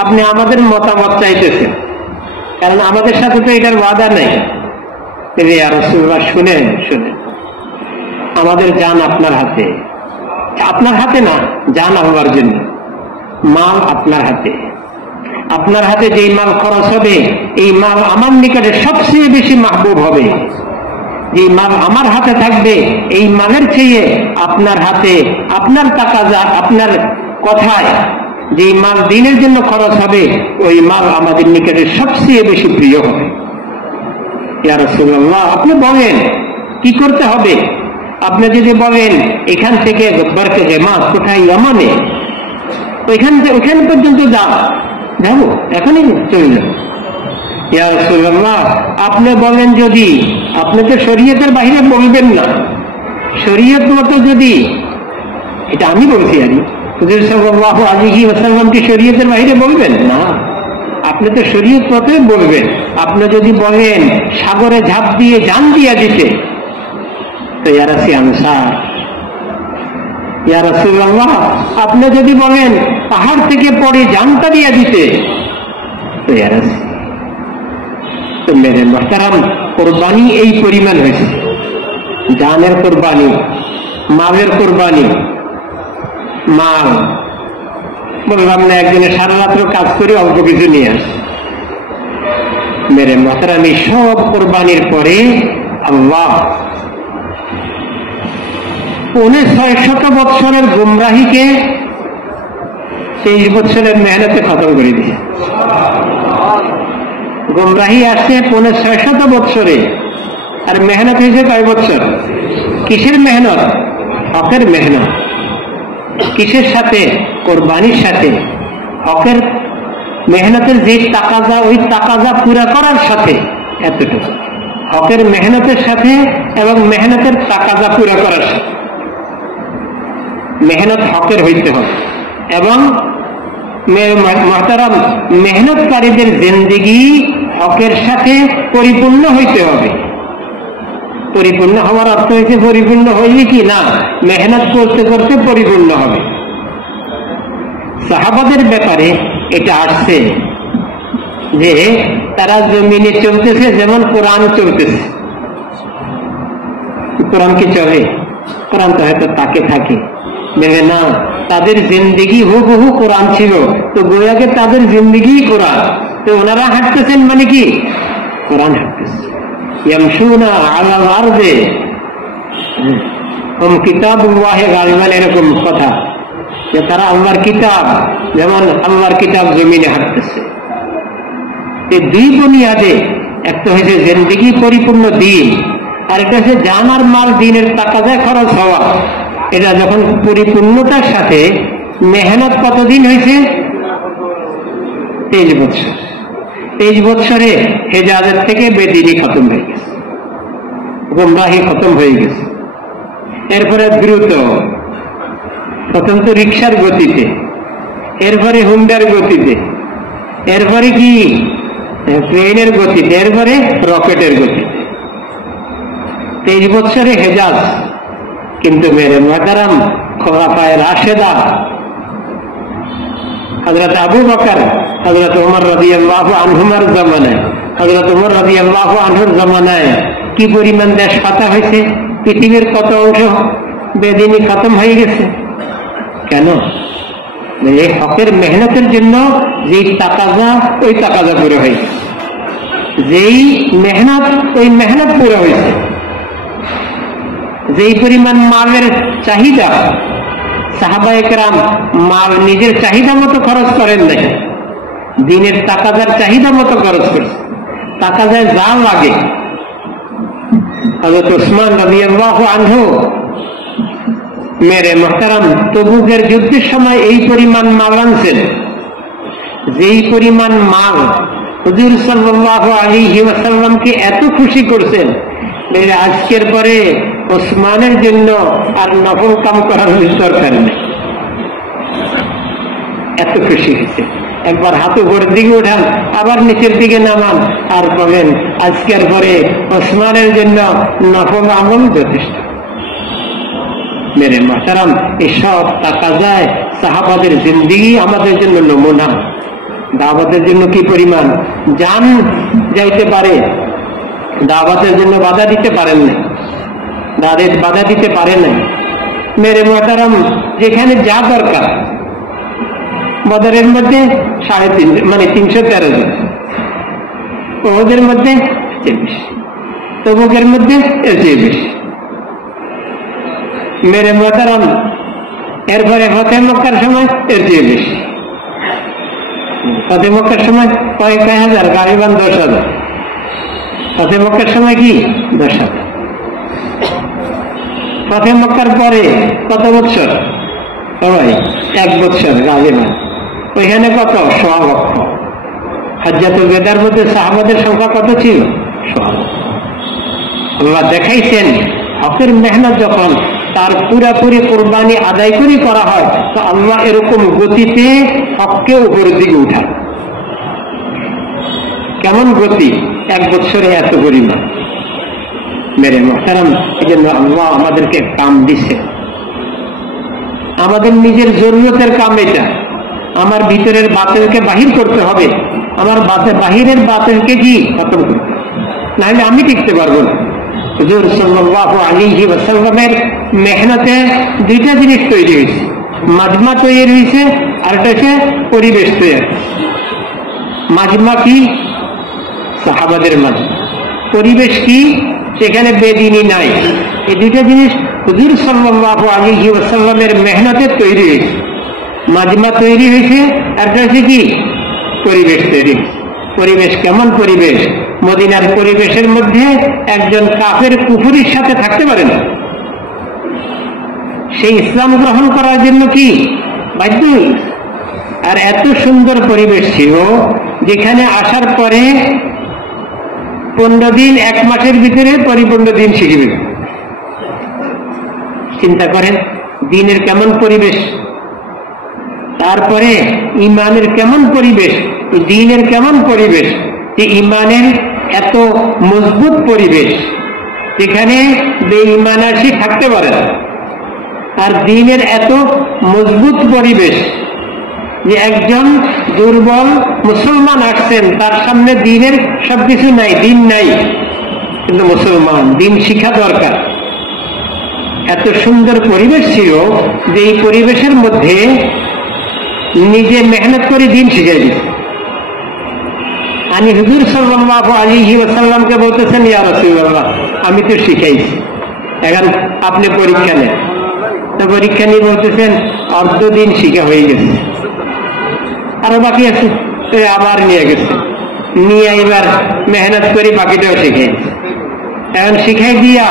আপনি আমাদের মতামত চাইতেছেন, কারণ আমাদের সাথে তো এটার ওয়াদা নেই। ইয়া রাসূলুল্লাহ, শুনেন, আমাদের জান আপনার হাতে, আপনার হাতে না, জান আল্লাহর জন্য, মাল আপনার হাতে। আপনার হাতে যেই মাল খরচ হবে, এই মাল আমার নিকটে সবচেয়ে বেশি মাহবুব হবে। যে মাল আমার হাতে থাকবে, এই মালের চেয়ে আপনার হাতে, আপনার টাকা, আপনার কথায় যে মাল দিনের জন্য খরচ হবে, ওই মাল আমাদের নিকটে সবচেয়ে বেশি প্রিয় হবে। ইয়া রাসূলুল্লাহ, আপনি বলেন কি করতে হবে? আপনি যদি বলেন এখান থেকে বরকে জামাত কোথায় ইয়ামানে, ওইখান পর্যন্ত যাবো, এখনই চলে যাবো। ইয়া রাসূলুল্লাহ, আপনি বলেন যদি, আপনি তো শরীয়তের বাইরে বলবেন না, শরীয়ত মতো যদি, এটা আমি বলছি, হুজুর সাল্লাল্লাহু আলাইহি ওয়াসাল্লাম কি শরীয়তের বাইরে বলবেন না? আপনি তো শরীয়ত মতোই বলবেন। আপনি যদি বলেন সাগরে ঝাঁপ দিয়ে জান দিয়া দিতে, তো ইয়া রাসূল আনসার, ইয়া রাসূলুল্লাহ, আপনি যদি বলেন পাহাড় থেকে পড়ে জানটা দিয়া দিতে, তো ইয়া রাসূল। তো মেরে মুহতারাম, কোরবানি এই পরিমাণ হয়েছে, জানের কোরবানি, মালের কোরবানি। মাল বললাম না, একদিনে সারা রাত্র কাজ করে অল্প কিছু নিয়ে আসে। মেরে মুহতারাম, সব কোরবানির পরে আল্লাহ 650 বৎসরের গুমরাহিকে 23 বৎসরের মেহনতে খতম করে দিয়ে। গুমরাহি আসছে 650 বৎসরে, আর মেহনত হয়েছে কয় বৎসর? কিসের মেহনত? হকের মেহনত। কিসের সাথে? কোরবানির সাথে। হকের মেহনতের যে তাকাজা, ওই তাকাজা পুরা করার সাথে এতটুকু। হকের মেহনতের সাথে এবং মেহনতের তাকাজা পুরা করার সাথে। মেহনত হকের হইতে হবে এবং মুহতারাম মেহনতকারীদের জিন্দেগি হকের সাথে পরিপূর্ণ হইতে হবে। পরিপূর্ণ হওয়ার অর্থ হয়েছে পরিপূর্ণ হইলে কি না, মেহনত করতে করতে পরিপূর্ণ হবে। সাহাবাদের ব্যাপারে এটা আসছে যে তারা জমিনে চলতেছে যেমন কোরআন চলতেছে। কোরআন কি চলে? কোরআন তো হয়তো তাকে থাকে দেবে না, তাদের জিন্দেগি হুবহু কোরআন ছিল, তো গোয়াকে তাদের জিন্দেগি কোরআন, তো ওনারা হাঁটতেছেন মানে কি কোরআন হাঁটতেছে। ইয়ামশুনা আলাল আরদে হুম কিতাবুল্লাহি গালিবান, এরকম কথা যে তারা আল্লাহর কিতাব যেমন আল্লাহর কিতাব জমিনে হাঁটতেছে। এই দুই বুনিয়াদে, একটা হয়েছে জিন্দেগি পরিপূর্ণ দিন, আর একটা হচ্ছে জান আর মাল দিনের তাকাজায় খরচ হওয়া। এটা যখন পরিপূর্ণতার সাথে মেহনত কতদিন হয়েছে? 23 বছর। 23 বছরে হেজাজের থেকে বেদিনী খতম হয়ে গেছে, গোমরাহি খতম হয়ে গেছে। এরপরে দ্রুত, প্রথম তো রিক্সার গতিতে, এরপরে হুন্ডার গতিতে, এরপরে কি ট্রেনের গতিতে, এরপরে রকেটের গতিতে। 23 বছরে হেজাজ। কিন্তু মেরে মুহতারাম খোলাফায়ে রাশেদা হযরত আবু বকর, হযরত ওমর রাদিয়াল্লাহু আনহুমার জামানায়, হযরত ওমর রাদিয়াল্লাহু আনহুর জামানায় কি পরিমাণ দেশ ফাতা হয়েছে, পৃথিবীর কত অংশ বেদিনী খতম হয়ে গেছে। কেন? এই হকের মেহনতের জন্য যেই তাকাজা, ওই তাকাজা পুরো হয়েছে, যেই মেহনত, ওই মেহনত পুরো হয়েছে। যেই পরিমাণ মালের চাহিদা, সাহাবায়ে কেরাম মাল নিজের চাহিদা মতো খরচ করেন নাই, দিনের তাকাজার চাহিদা মতো খরচ করছে। তাকাজায় যা লাগে, হযরত উসমান রাদিয়াল্লাহু আনহু মেরে মুহতারাম তবুকের যুদ্ধের সময় এই পরিমাণ মাল আনছেন, যেই পরিমাণ মাল হুজুর সাল্লাল্লাহু আলাইহি ওয়াসাল্লামকে এত খুশি করছেন, আজকের পরে ওসমানের জন্য আর নফল কাম করার দরকার নেই, এত খুশি হয়েছে। একবার হাত উপরের দিকে উঠান, আবার নিচের দিকে নামান, আর বলেন আজকের পরে ওসমানের জন্য নফল আমল যথেষ্ট। মেরে মুহতারাম এসব টাকা যায় সাহাবাদের জিন্দেগি আমাদের জন্য নমুনা। দাওয়াতের জন্য কি পরিমাণ জান যাইতে পারে, দাওয়াতের জন্য বাধা দিতে পারেন না, বাধা দিতে পারে না। মেরে মুহতারাম যেখানে যা দরকার, বদরের মধ্যে 350 মানে 313 জন, ওদের মধ্যে 23, তবুকের মধ্যে এর চেয়ে বেশি। মেরে মুহতারাম এরপরে ফতেহ মক্কার সময় এর চেয়ে বেশি। ফতেহ মক্কার সময় কয়েক হাজার, গালিবান 10,000। ফতেহ মক্কার সময় কি 10,000। ফতেহ মক্কার পরে কত বছর? সবাই 1 বছর গালিবান। ওইখানে কত? 1.25 লক্ষ। হাজ্জাতুল বেদার মধ্যে সাহাবাদের সংখ্যা কত ছিল? 1.25 লক্ষ। আল্লাহ দেখাইছেন হকের মেহনত যখন তার পুরাপুরি কোরবানি আদায় করে করা হয়, তো আল্লাহ এরকম গতিতে হককে উপরের দিকে উঠায়। কেমন গতি? 1 বছরে এত পরিমাণ। মেরে মুহতারাম এই জন্য আল্লাহ আমাদেরকে কাম দিছে, আমাদের নিজের জরুরতের কাম এটা। আমার ভিতরের বাতিলকে বাহির করতে হবে, আমার বাহিরের বাতিলকে কি খতম করতে, নাহলে আমি টিকতে পারবো না। হুজুর সাল্লাল্লাহু আলাইহি ওয়াসাল্লামের মেহনতে 2টা জিনিস তৈরি হয়েছে, মাজমা তৈরি হয়েছে, আর একটা হচ্ছে পরিবেশ তৈরি। মাজমা কি? সাহাবাদের মাজমা। পরিবেশ কি? সেখানে বেদিনী নাই। এই 2টা জিনিস হুজুর সাল্লাল্লাহু আলাইহি ওয়াসাল্লামের মেহনতে তৈরি হয়েছে। মাজমা তৈরি হয়েছে, আর একটা হচ্ছে কি? পরিবেশ তৈরি। পরিবেশ কেমন পরিবেশ? মদিনার পরিবেশের মধ্যে একজন কাফের কুফরির সাথে থাকতে পারে না, সেই ইসলাম গ্রহণ করার জন্য কি বাধ্য। আর এত সুন্দর পরিবেশ ছিল, যেখানে আসার পরে 15 দিন 1 মাসের ভিতরে পরিপূর্ণ দিন শিখবে। চিন্তা করেন দিনের কেমন পরিবেশ, তারপরে ইমানের কেমন পরিবেশ, দিনের কেমন পরিবেশ, যে ইমানের এত মজবুত পরিবেশ যেখানে বেঈমান আসি থাকতে পারে না, আর দিনের এত মজবুত পরিবেশ যে একজন দুর্বল মুসলমান আসছেন, তার সামনে দিনের সবকিছু নাই, দিন নাই, কিন্তু মুসলমান, দিন শিক্ষা দরকার। এত সুন্দর পরিবেশ ছিল যে এই পরিবেশের মধ্যে নিজে মেহনত করে দিন শিখিয়ে দিচ্ছে। আমি হুজুর সাল্লাল্লাহু আলাইহি ওয়াসাল্লামকে বলতেছেন, ইয়া রাসূলুল্লাহ, আমি তো শিখাইছি, এখন আপনি পরীক্ষা নেন। তো পরীক্ষা নিয়ে বলতেছেন অর্ধ দিন শিখা হয়ে গেছে, আরো বাকি আছে, আবার নিয়ে গেছে, নিয়ে এবার মেহনত করে বাকিটাও শিখাইছে। এখন শিখাই দিয়া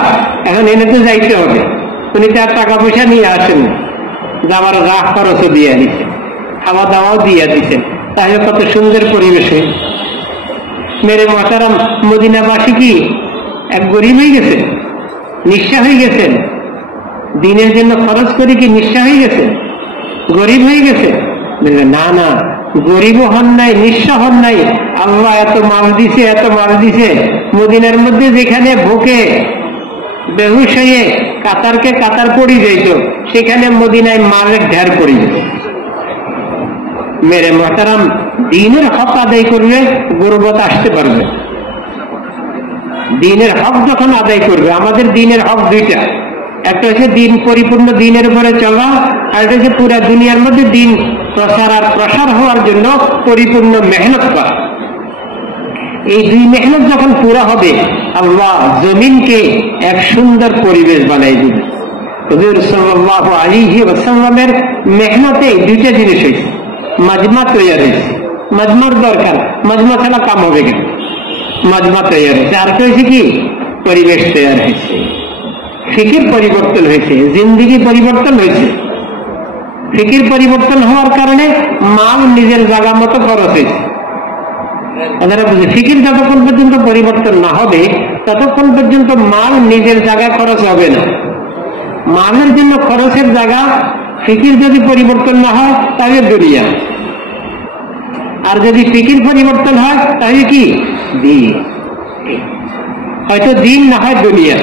এখন এনে তো যাইতে হবে, উনি তার টাকা পয়সা নিয়ে আসেন, যাওয়ার রাগ খরচও দিয়ে দিচ্ছেন, খাওয়া দাওয়াও দিয়ে দিচ্ছেন, তাহলে কত সুন্দর পরিবেশ। মেরে মহতারাম, মদিনাবাসী কি এক গরিব হয়ে গেছে, নিঃস্ব হয়ে গেছেন? দিনের জন্য খরচ করে কি নিঃস্ব হয়ে গেছে, গরিব হয়ে গেছে? না না, গরিবও হন নাই, নিঃস্ব হন নাই। আল্লাহ এত মাল দিছে, এত মাল দিছে, মদিনার মধ্যে যেখানে ভুকে বেহুশ হয়ে কাতারকে কাতার পড়ি যাইত, সেখানে মদিনায় মালের ঢের পড়ি যেত। মেরে মহতারাম, দিনের হক আদায় করলে গর্বত আসতে পারবে। দিনের হক যখন আদায় করবে, আমাদের দিনের হক দুইটা, একটা হচ্ছে দিন পরিপূর্ণ দিনের উপরে চলা, আর একটা হচ্ছে পুরা দুনিয়ার মধ্যে দিন প্রসার আর প্রসার হওয়ার জন্য পরিপূর্ণ মেহনত করা। এই দুই মেহনত যখন পুরা হবে, আল্লাহ জমিনকে এক সুন্দর পরিবেশ বানাই দিবে। হুজুর সাল্লাল্লাহু আলাইহি ওয়াসাল্লামের মেহনতে দুইটা জিনিস হয়েছে, মাজমা তৈরি হয়েছে, মাজমার দরকার, মাজমা ছাড়া কাম হবে কেন, মাজমা তৈরি হয়েছে। আর হয়েছে কি, পরিবেশ তৈরি হয়েছে, ফিকির পরিবর্তন হয়েছে, জিন্দিগি পরিবর্তন হয়েছে। ফিকির পরিবর্তন হওয়ার কারণে মাল নিজের জায়গা মতো খরচ হয়েছে। আপনারা বুঝে, ফিকির যতক্ষণ পর্যন্ত পরিবর্তন না হবে ততক্ষণ পর্যন্ত মাল নিজের জায়গায় খরচ হবে না। মালের জন্য খরচের জায়গা, ফিকির যদি পরিবর্তন না হয় তাহলে দুনিয়া, আর যদি ফিকির পরিবর্তন হয় তাহলে কি দিন, হয়তো দিন না হয় দুনিয়া।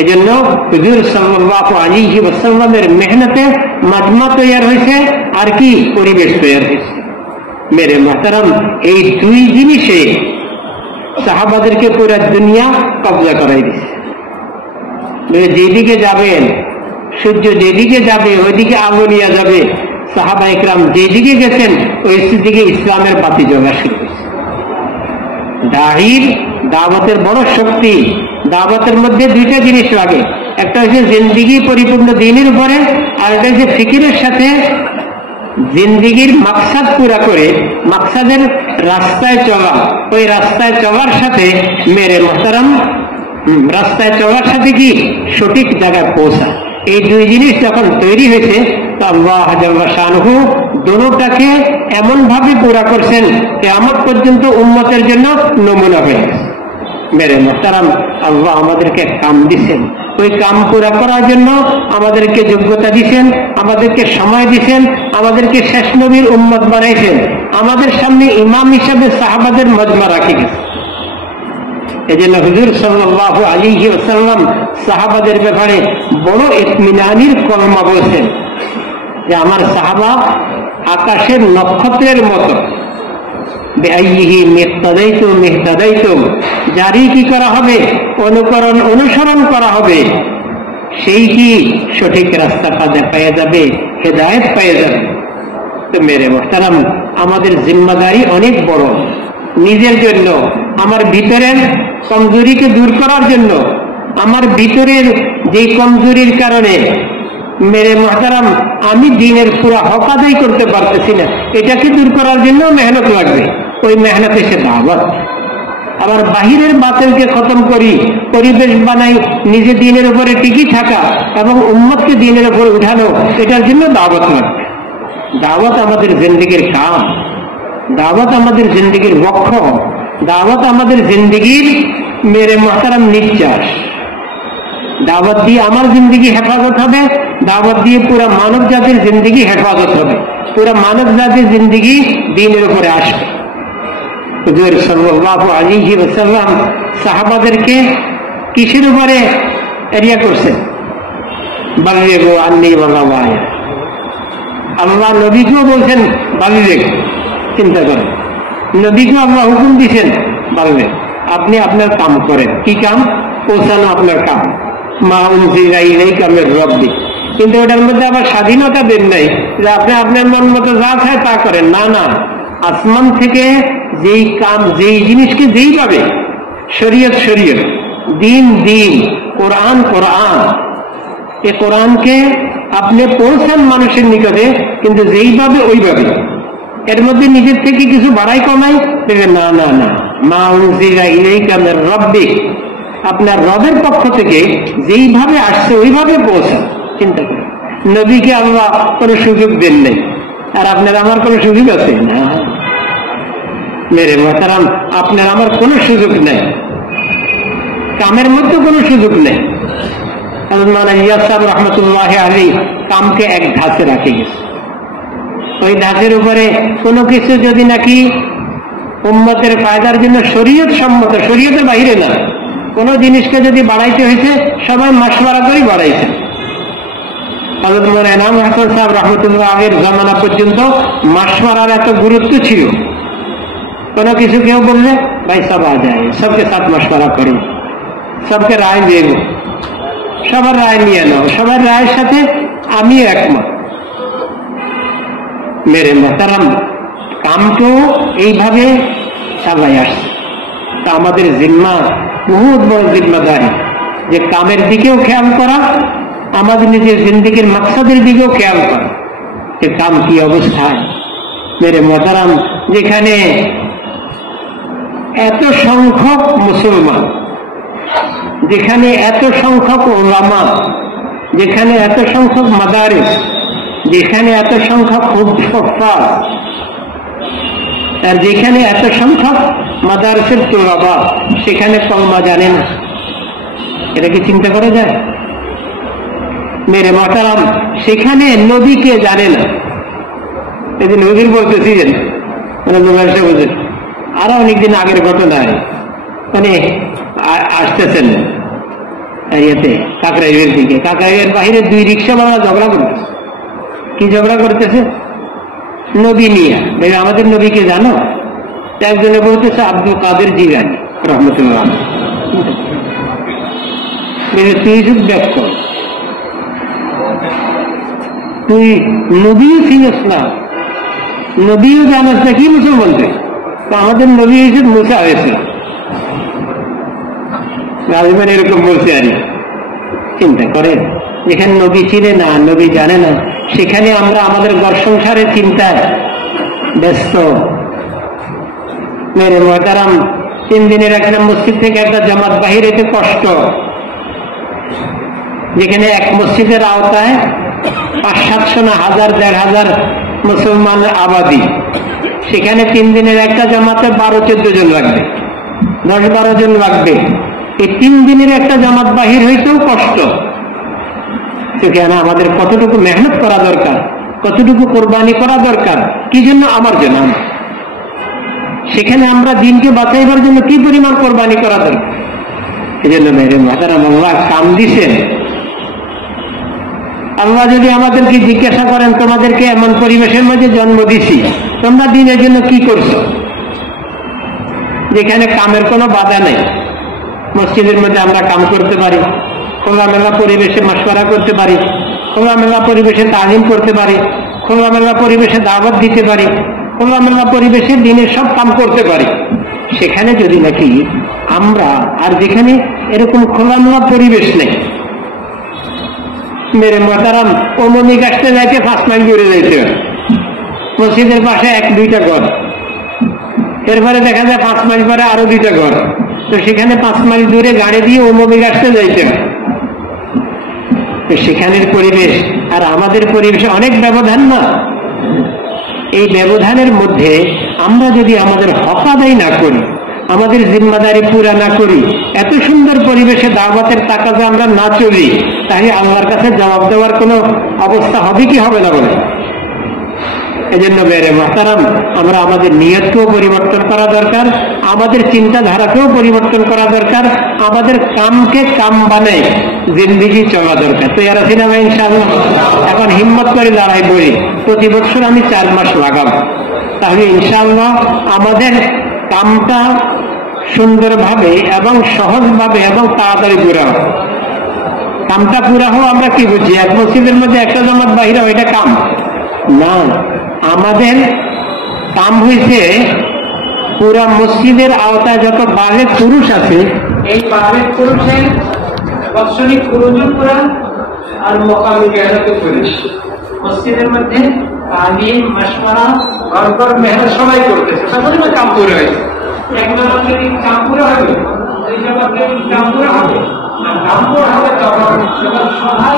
এজন্য হুজুর সাল্লাল্লাহু আলাইহি ওয়াসাল্লামের মেহনতে মাজমা তৈরি হয়েছে, আর কি পরিবেশ তৈরি হয়েছে। মেরে মুহতারাম, এই দুই জিনিসে সাহাবাদেরকে পুরো দুনিয়া কবজা করাই দিচ্ছে। যেদিকে যাবেন, সূর্য যেদিকে যাবে ওইদিকে আলো নিয়ে যাবে। সাহাবা ইকরাম যেদিকে গেছেন ওই দিকে ইসলামের বাতি জ্বলা শুরু হয়েছে। দাহির দাওয়াতের বড় শক্তি। দাওয়াতের মধ্যে দুইটা জিনিস লাগে, একটা হচ্ছে জিন্দিগি পরিপূর্ণ দিনের উপরে, আর একটা হচ্ছে ফিকিরের সাথে জিন্দিগির মাকসাদ পুরা করে মাকসাদের রাস্তায় চলা। ওই রাস্তায় চলার সাথে মেরে মুহতারাম, রাস্তায় চলার সাথে কি সঠিক জায়গায় পৌঁছা। এই দুই জিনিস যখন তৈরি হয়েছে, তো আল্লাহ জাল্লা শানহু দোনোটাকে এমন ভাবে পুরা করছেন কিয়ামত পর্যন্ত উম্মতের জন্য নমুনা হয়ে গেছে। মেরে মুহতারাম, আল্লাহ আমাদেরকে কাম দিচ্ছেন, ওই কাম পুরা করার জন্য আমাদেরকে যোগ্যতা দিচ্ছেন, আমাদেরকে সময় দিচ্ছেন, আমাদেরকে শেষ নবীর উম্মত বানাইছেন, আমাদের সামনে ইমাম হিসাবে সাহাবাদের মজমা রাখি গেছে। এজন্য হুজুর সাল্লাল্লাহু আলাইহি ওয়াসাল্লাম সাহাবাদের ব্যাপারে বড় ইতমিনানির কলমা বলছেন যে আমার সাহাবা আকাশের নক্ষত্রের মতো। যারই কি করা হবে, অনুসরণ করা হবে, সেই কি সঠিক রাস্তাটা পেয়ে যাবে, হেদায়েত পেয়ে যাবে। তো মেরে মুহতারাম, আমাদের জিম্মাদারি অনেক বড়। নিজের জন্য, আমার ভিতরের কমজোরিকে দূর করার জন্য, আমার ভিতরের যে কমজোরির কারণে মেরে মুহতারাম আমি দিনের পুরা হক আদায় করতে পারতেছি না, এটাকে দূর করার জন্য মেহনত লাগবে। ওই মেহনতে সে দাওয়াত। আবার বাহিরের বাতিলকে খতম করি, পরিবেশ বানাই, নিজে দিনের উপরে টিকি থাকা এবং উম্মতকে দিনের উপরে উঠানো, এটার জন্য দাওয়াত লাগবে। দাওয়াত আমাদের জিন্দেগির কাম, দাওয়াত আমাদের জিন্দেগির লক্ষ্য। দাওয়াত আমাদের জিন্দগির মেরে মোহতারাম নিঃশ্বাস। দাওয়াত দিয়ে আমার জিন্দগি হেফাজত হবে, দাওয়াত দিয়ে পুরা মানব জাতির জিন্দগি হেফাজত হবে, পুরা মানব জাতির জিন্দগি দ্বীনের উপরে আসবে। হুজুর সাল্লাল্লাহু আলাইহি ওয়াসাল্লাম সাহাবাদেরকে কিসের উপরে এরিয়া করছেন? বাল্লিগু আন্নী ওয়ালাউ আয়া। আল্লাহ নবীকেও বলছেন বাল্লিগ, চিন্তা করেন, নবীকে আল্লাহ হুকুম দিচ্ছেন বাল্লিগ, আপনি আপনার কাম করেন। কি কাম? পৌঁছানো আপনার কাম। মা উনজিলা ইলাইকা মির রাব্বিক। কিন্তু ওটার মধ্যে আবার স্বাধীনতা দেন নাই যে আপনি আপনার মন মতো যা চায় তা করেন। না না, আসমান থেকে যেই কাম, যেই জিনিসকে যেই পাবে, শরীয়ত শরীয়ত, দিন দিন, কোরআন কোরআন, এই কোরআনকে আপনি পৌঁছান মানুষের নিকটে, কিন্তু যেইভাবে ওইভাবে। এর মধ্যে নিজের থেকে কিছু বাড়াই কমাই না না না, মা উনজিলা ইলাইকা মির রাব্বিক, আপনার রবের পক্ষ থেকে যেইভাবে আসছে ওইভাবে পৌঁছান। চিন্তা করেন, নবীকে আল্লাহ কোনো সুযোগ দেন নাই, আর আপনার আমার কোনো সুযোগ আছে না? মেরে মোহতারাম, আপনার আমার কোনো সুযোগ নেই, কামের মধ্যে কোনো সুযোগ নেই। রহমতুল্লাহ আলী কামকে এক ধাঁচে রাখে গেছে। ওই ধাঁচের উপরে কোনো কিছু যদি নাকি উম্মতের ফায়দার জন্য শরীয়ত সম্মত, শরীয়তের বাইরে না, কোন জিনিসকে যদি বাড়াইতে হয়েছে সবাই মাসওয়ারা করে বাড়াইছে। হযরত মাওলানা এনাম হাসান সাহেব রহমতুল্লাহ আগের জামানা পর্যন্ত মাসওয়ারার এত গুরুত্ব ছিল। কোনো কিছু কেউ বললে ভাই সব আ যায়, সবকে সাথ মাসওয়ারা করো, সবকে রায় দেব, সবার রায় নিয়ে নাও, সবার রায়ের সাথে আমিও একমত। মেরে মোহতারাম, কামকেও এইভাবে চালাই আসছে। তা আমাদের জিম্মা বহুত বড় জিম্মাদারি, যে কামের দিকেও খেয়াল করা, আমাদের নিজের জিন্দেগির মাকসাদের দিকেও খেয়াল করা, যে কাম কি অবস্থায়। মেরে মোহতারাম, যেখানে এত সংখ্যক মুসলমান, যেখানে এত সংখ্যক উলামা, যেখানে এত সংখ্যক মাদারিস, যেখানে এত সংখ্যক হুফাজ, আর যেখানে এত সংখ্যক মাদারিসের তুলাবা, সেখানে কলমা জানে না, এটা কি চিন্তা করা যায়? মেরে মোহতারাম, সেখানে নবীকে জানে না। এই যে নবীর বলতেছিলেন, আরো অনেকদিন আগের ঘটনায় মানে আসতেছেন ইয়েতে কাকরাইলের দিকে, কাকরাইলের বাহিরে দুই রিক্সাওয়ালা ঝগড়া করতেছে। কি ঝগড়া করতেছে? নবী নিয়ে। আমাদের নবীকে জানো? একজনে বলতেছে আব্দুল কাদের জিলানী রহমতুল্লাহ, তুই শুধু ব্যাক কর, তুই নবীও ছিলিস না, নবীও জানাস না, কি মুসলমান তুই? আমাদের নবী হিসেবে মুসা হয়েছে। রাজমান এরকম বলছে। আর চিন্তা করে, যেখানে নবী চিনে না, নবী জানে না, সেখানে আমরা আমাদের ঘর সংসারের চিন্তায় ব্যস্ত। মেরে মোহতারাম, 3 দিনের একটা মসজিদ থেকে একটা জামাত বাহির হইতে কষ্ট, যেখানে এক মসজিদের আওতায় 500-700 না 1000-1500 মুসলমান আবাদী, সেখানে 3 দিনের একটা জামাতে 12-14 জন লাগবে, 10-12 জন লাগবে। এই 3 দিনের একটা জামাত বাহির হইতেও কষ্ট। সেখানে আমাদের কতটুকু মেহনত করা দরকার, কতটুকু কোরবানি করা দরকার, কি জন্য? আমার জন্য। সেখানে আমরা দিনকে বাঁচাইবার জন্য কি পরিমাণ কোরবানি করা দরকার। এই জন্য মেরে মোহতারাম, আল্লাহ কাম দিছেন। আল্লাহ যদি আমাদেরকে জিজ্ঞাসা করেন, তোমাদেরকে এমন পরিবেশের মধ্যে জন্ম দিছি, তোমরা দিনের জন্য কি করছো? যেখানে কামের কোনো বাধা নেই, মসজিদের মধ্যে আমরা কাম করতে পারি, খোলামেলা পরিবেশে মাশওয়ারা করতে পারি, খোলামেলা পরিবেশে তালিম করতে পারি, খোলামেলা পরিবেশে দাওয়াত দিতে পারি, খোলামেলা পরিবেশে দিনের সব কাম করতে পারি। সেখানে যদি নাকি আমরা, আর যেখানে এরকম খোলামেলা পরিবেশ নেই, মেরে মোহতারাম, অমনি গাছতে যাইতে 5 মাইল দূরে যাইতে হয়, মসজিদের পাশে 1-2টা ঘর, এরপরে দেখা যায় 5 মাইল পরে আরো 2টা ঘর, তো সেখানে 5 মাইল দূরে গাড়ি দিয়ে অমনি গাছতে যাইতে হয়। সেখানের পরিবেশ আর আমাদের পরিবেশে অনেক ব্যবধান না? এই ব্যবধানের মধ্যে আমরা যদি আমাদের হক আদায় না করি, আমাদের জিম্মাদারি পুরা না করি, এত সুন্দর পরিবেশে দাওয়াতের তাকাজে আমরা না চলি, তাহলে আল্লাহর কাছে জবাব দেওয়ার কোনো অবস্থা হবে কি হবে না বলে? এজন্য বেরে মহতারাম, আমরা আমাদের নিয়তকেও পরিবর্তন করা দরকার, আমাদের চিন্তাধারাকেও পরিবর্তন করা দরকার, আমাদের কামকে কাম বানাই জিন্দিগি চলা দরকার। তো এরা সিনেমা ইনশাআল্লাহ এখন হিম্মত করে দাঁড়াই বলি, প্রতি বছর আমি 4 মাস লাগাবো, তাহলে ইনশাআল্লাহ আমাদের কামটা সুন্দরভাবে এবং সহজভাবে এবং তাড়াতাড়ি পুরা হবে। কামটা পুরা হওয়া আমরা কি বুঝি? এক মসজিদের মধ্যে একটা জামাত বাহিরে এটা কাম না, আমাদের কাম হয়েছে পুরা মসজিদের আওতায় যত বালেগ পুরুষ আছে, এই বালেগ পুরুষের বাৎসরিক প্রয়োজন করা আর মোকামি মেহনতে করে মসজিদের মধ্যে তালিম মাশওয়ারা ঘর মেহনত সবাই করতেছে, তারপরে কাম পুরো হয়েছে। একবার যদি কাম পুরো হবে, কাম পুরো হবে, কাম পুরো হবে তখন সবাই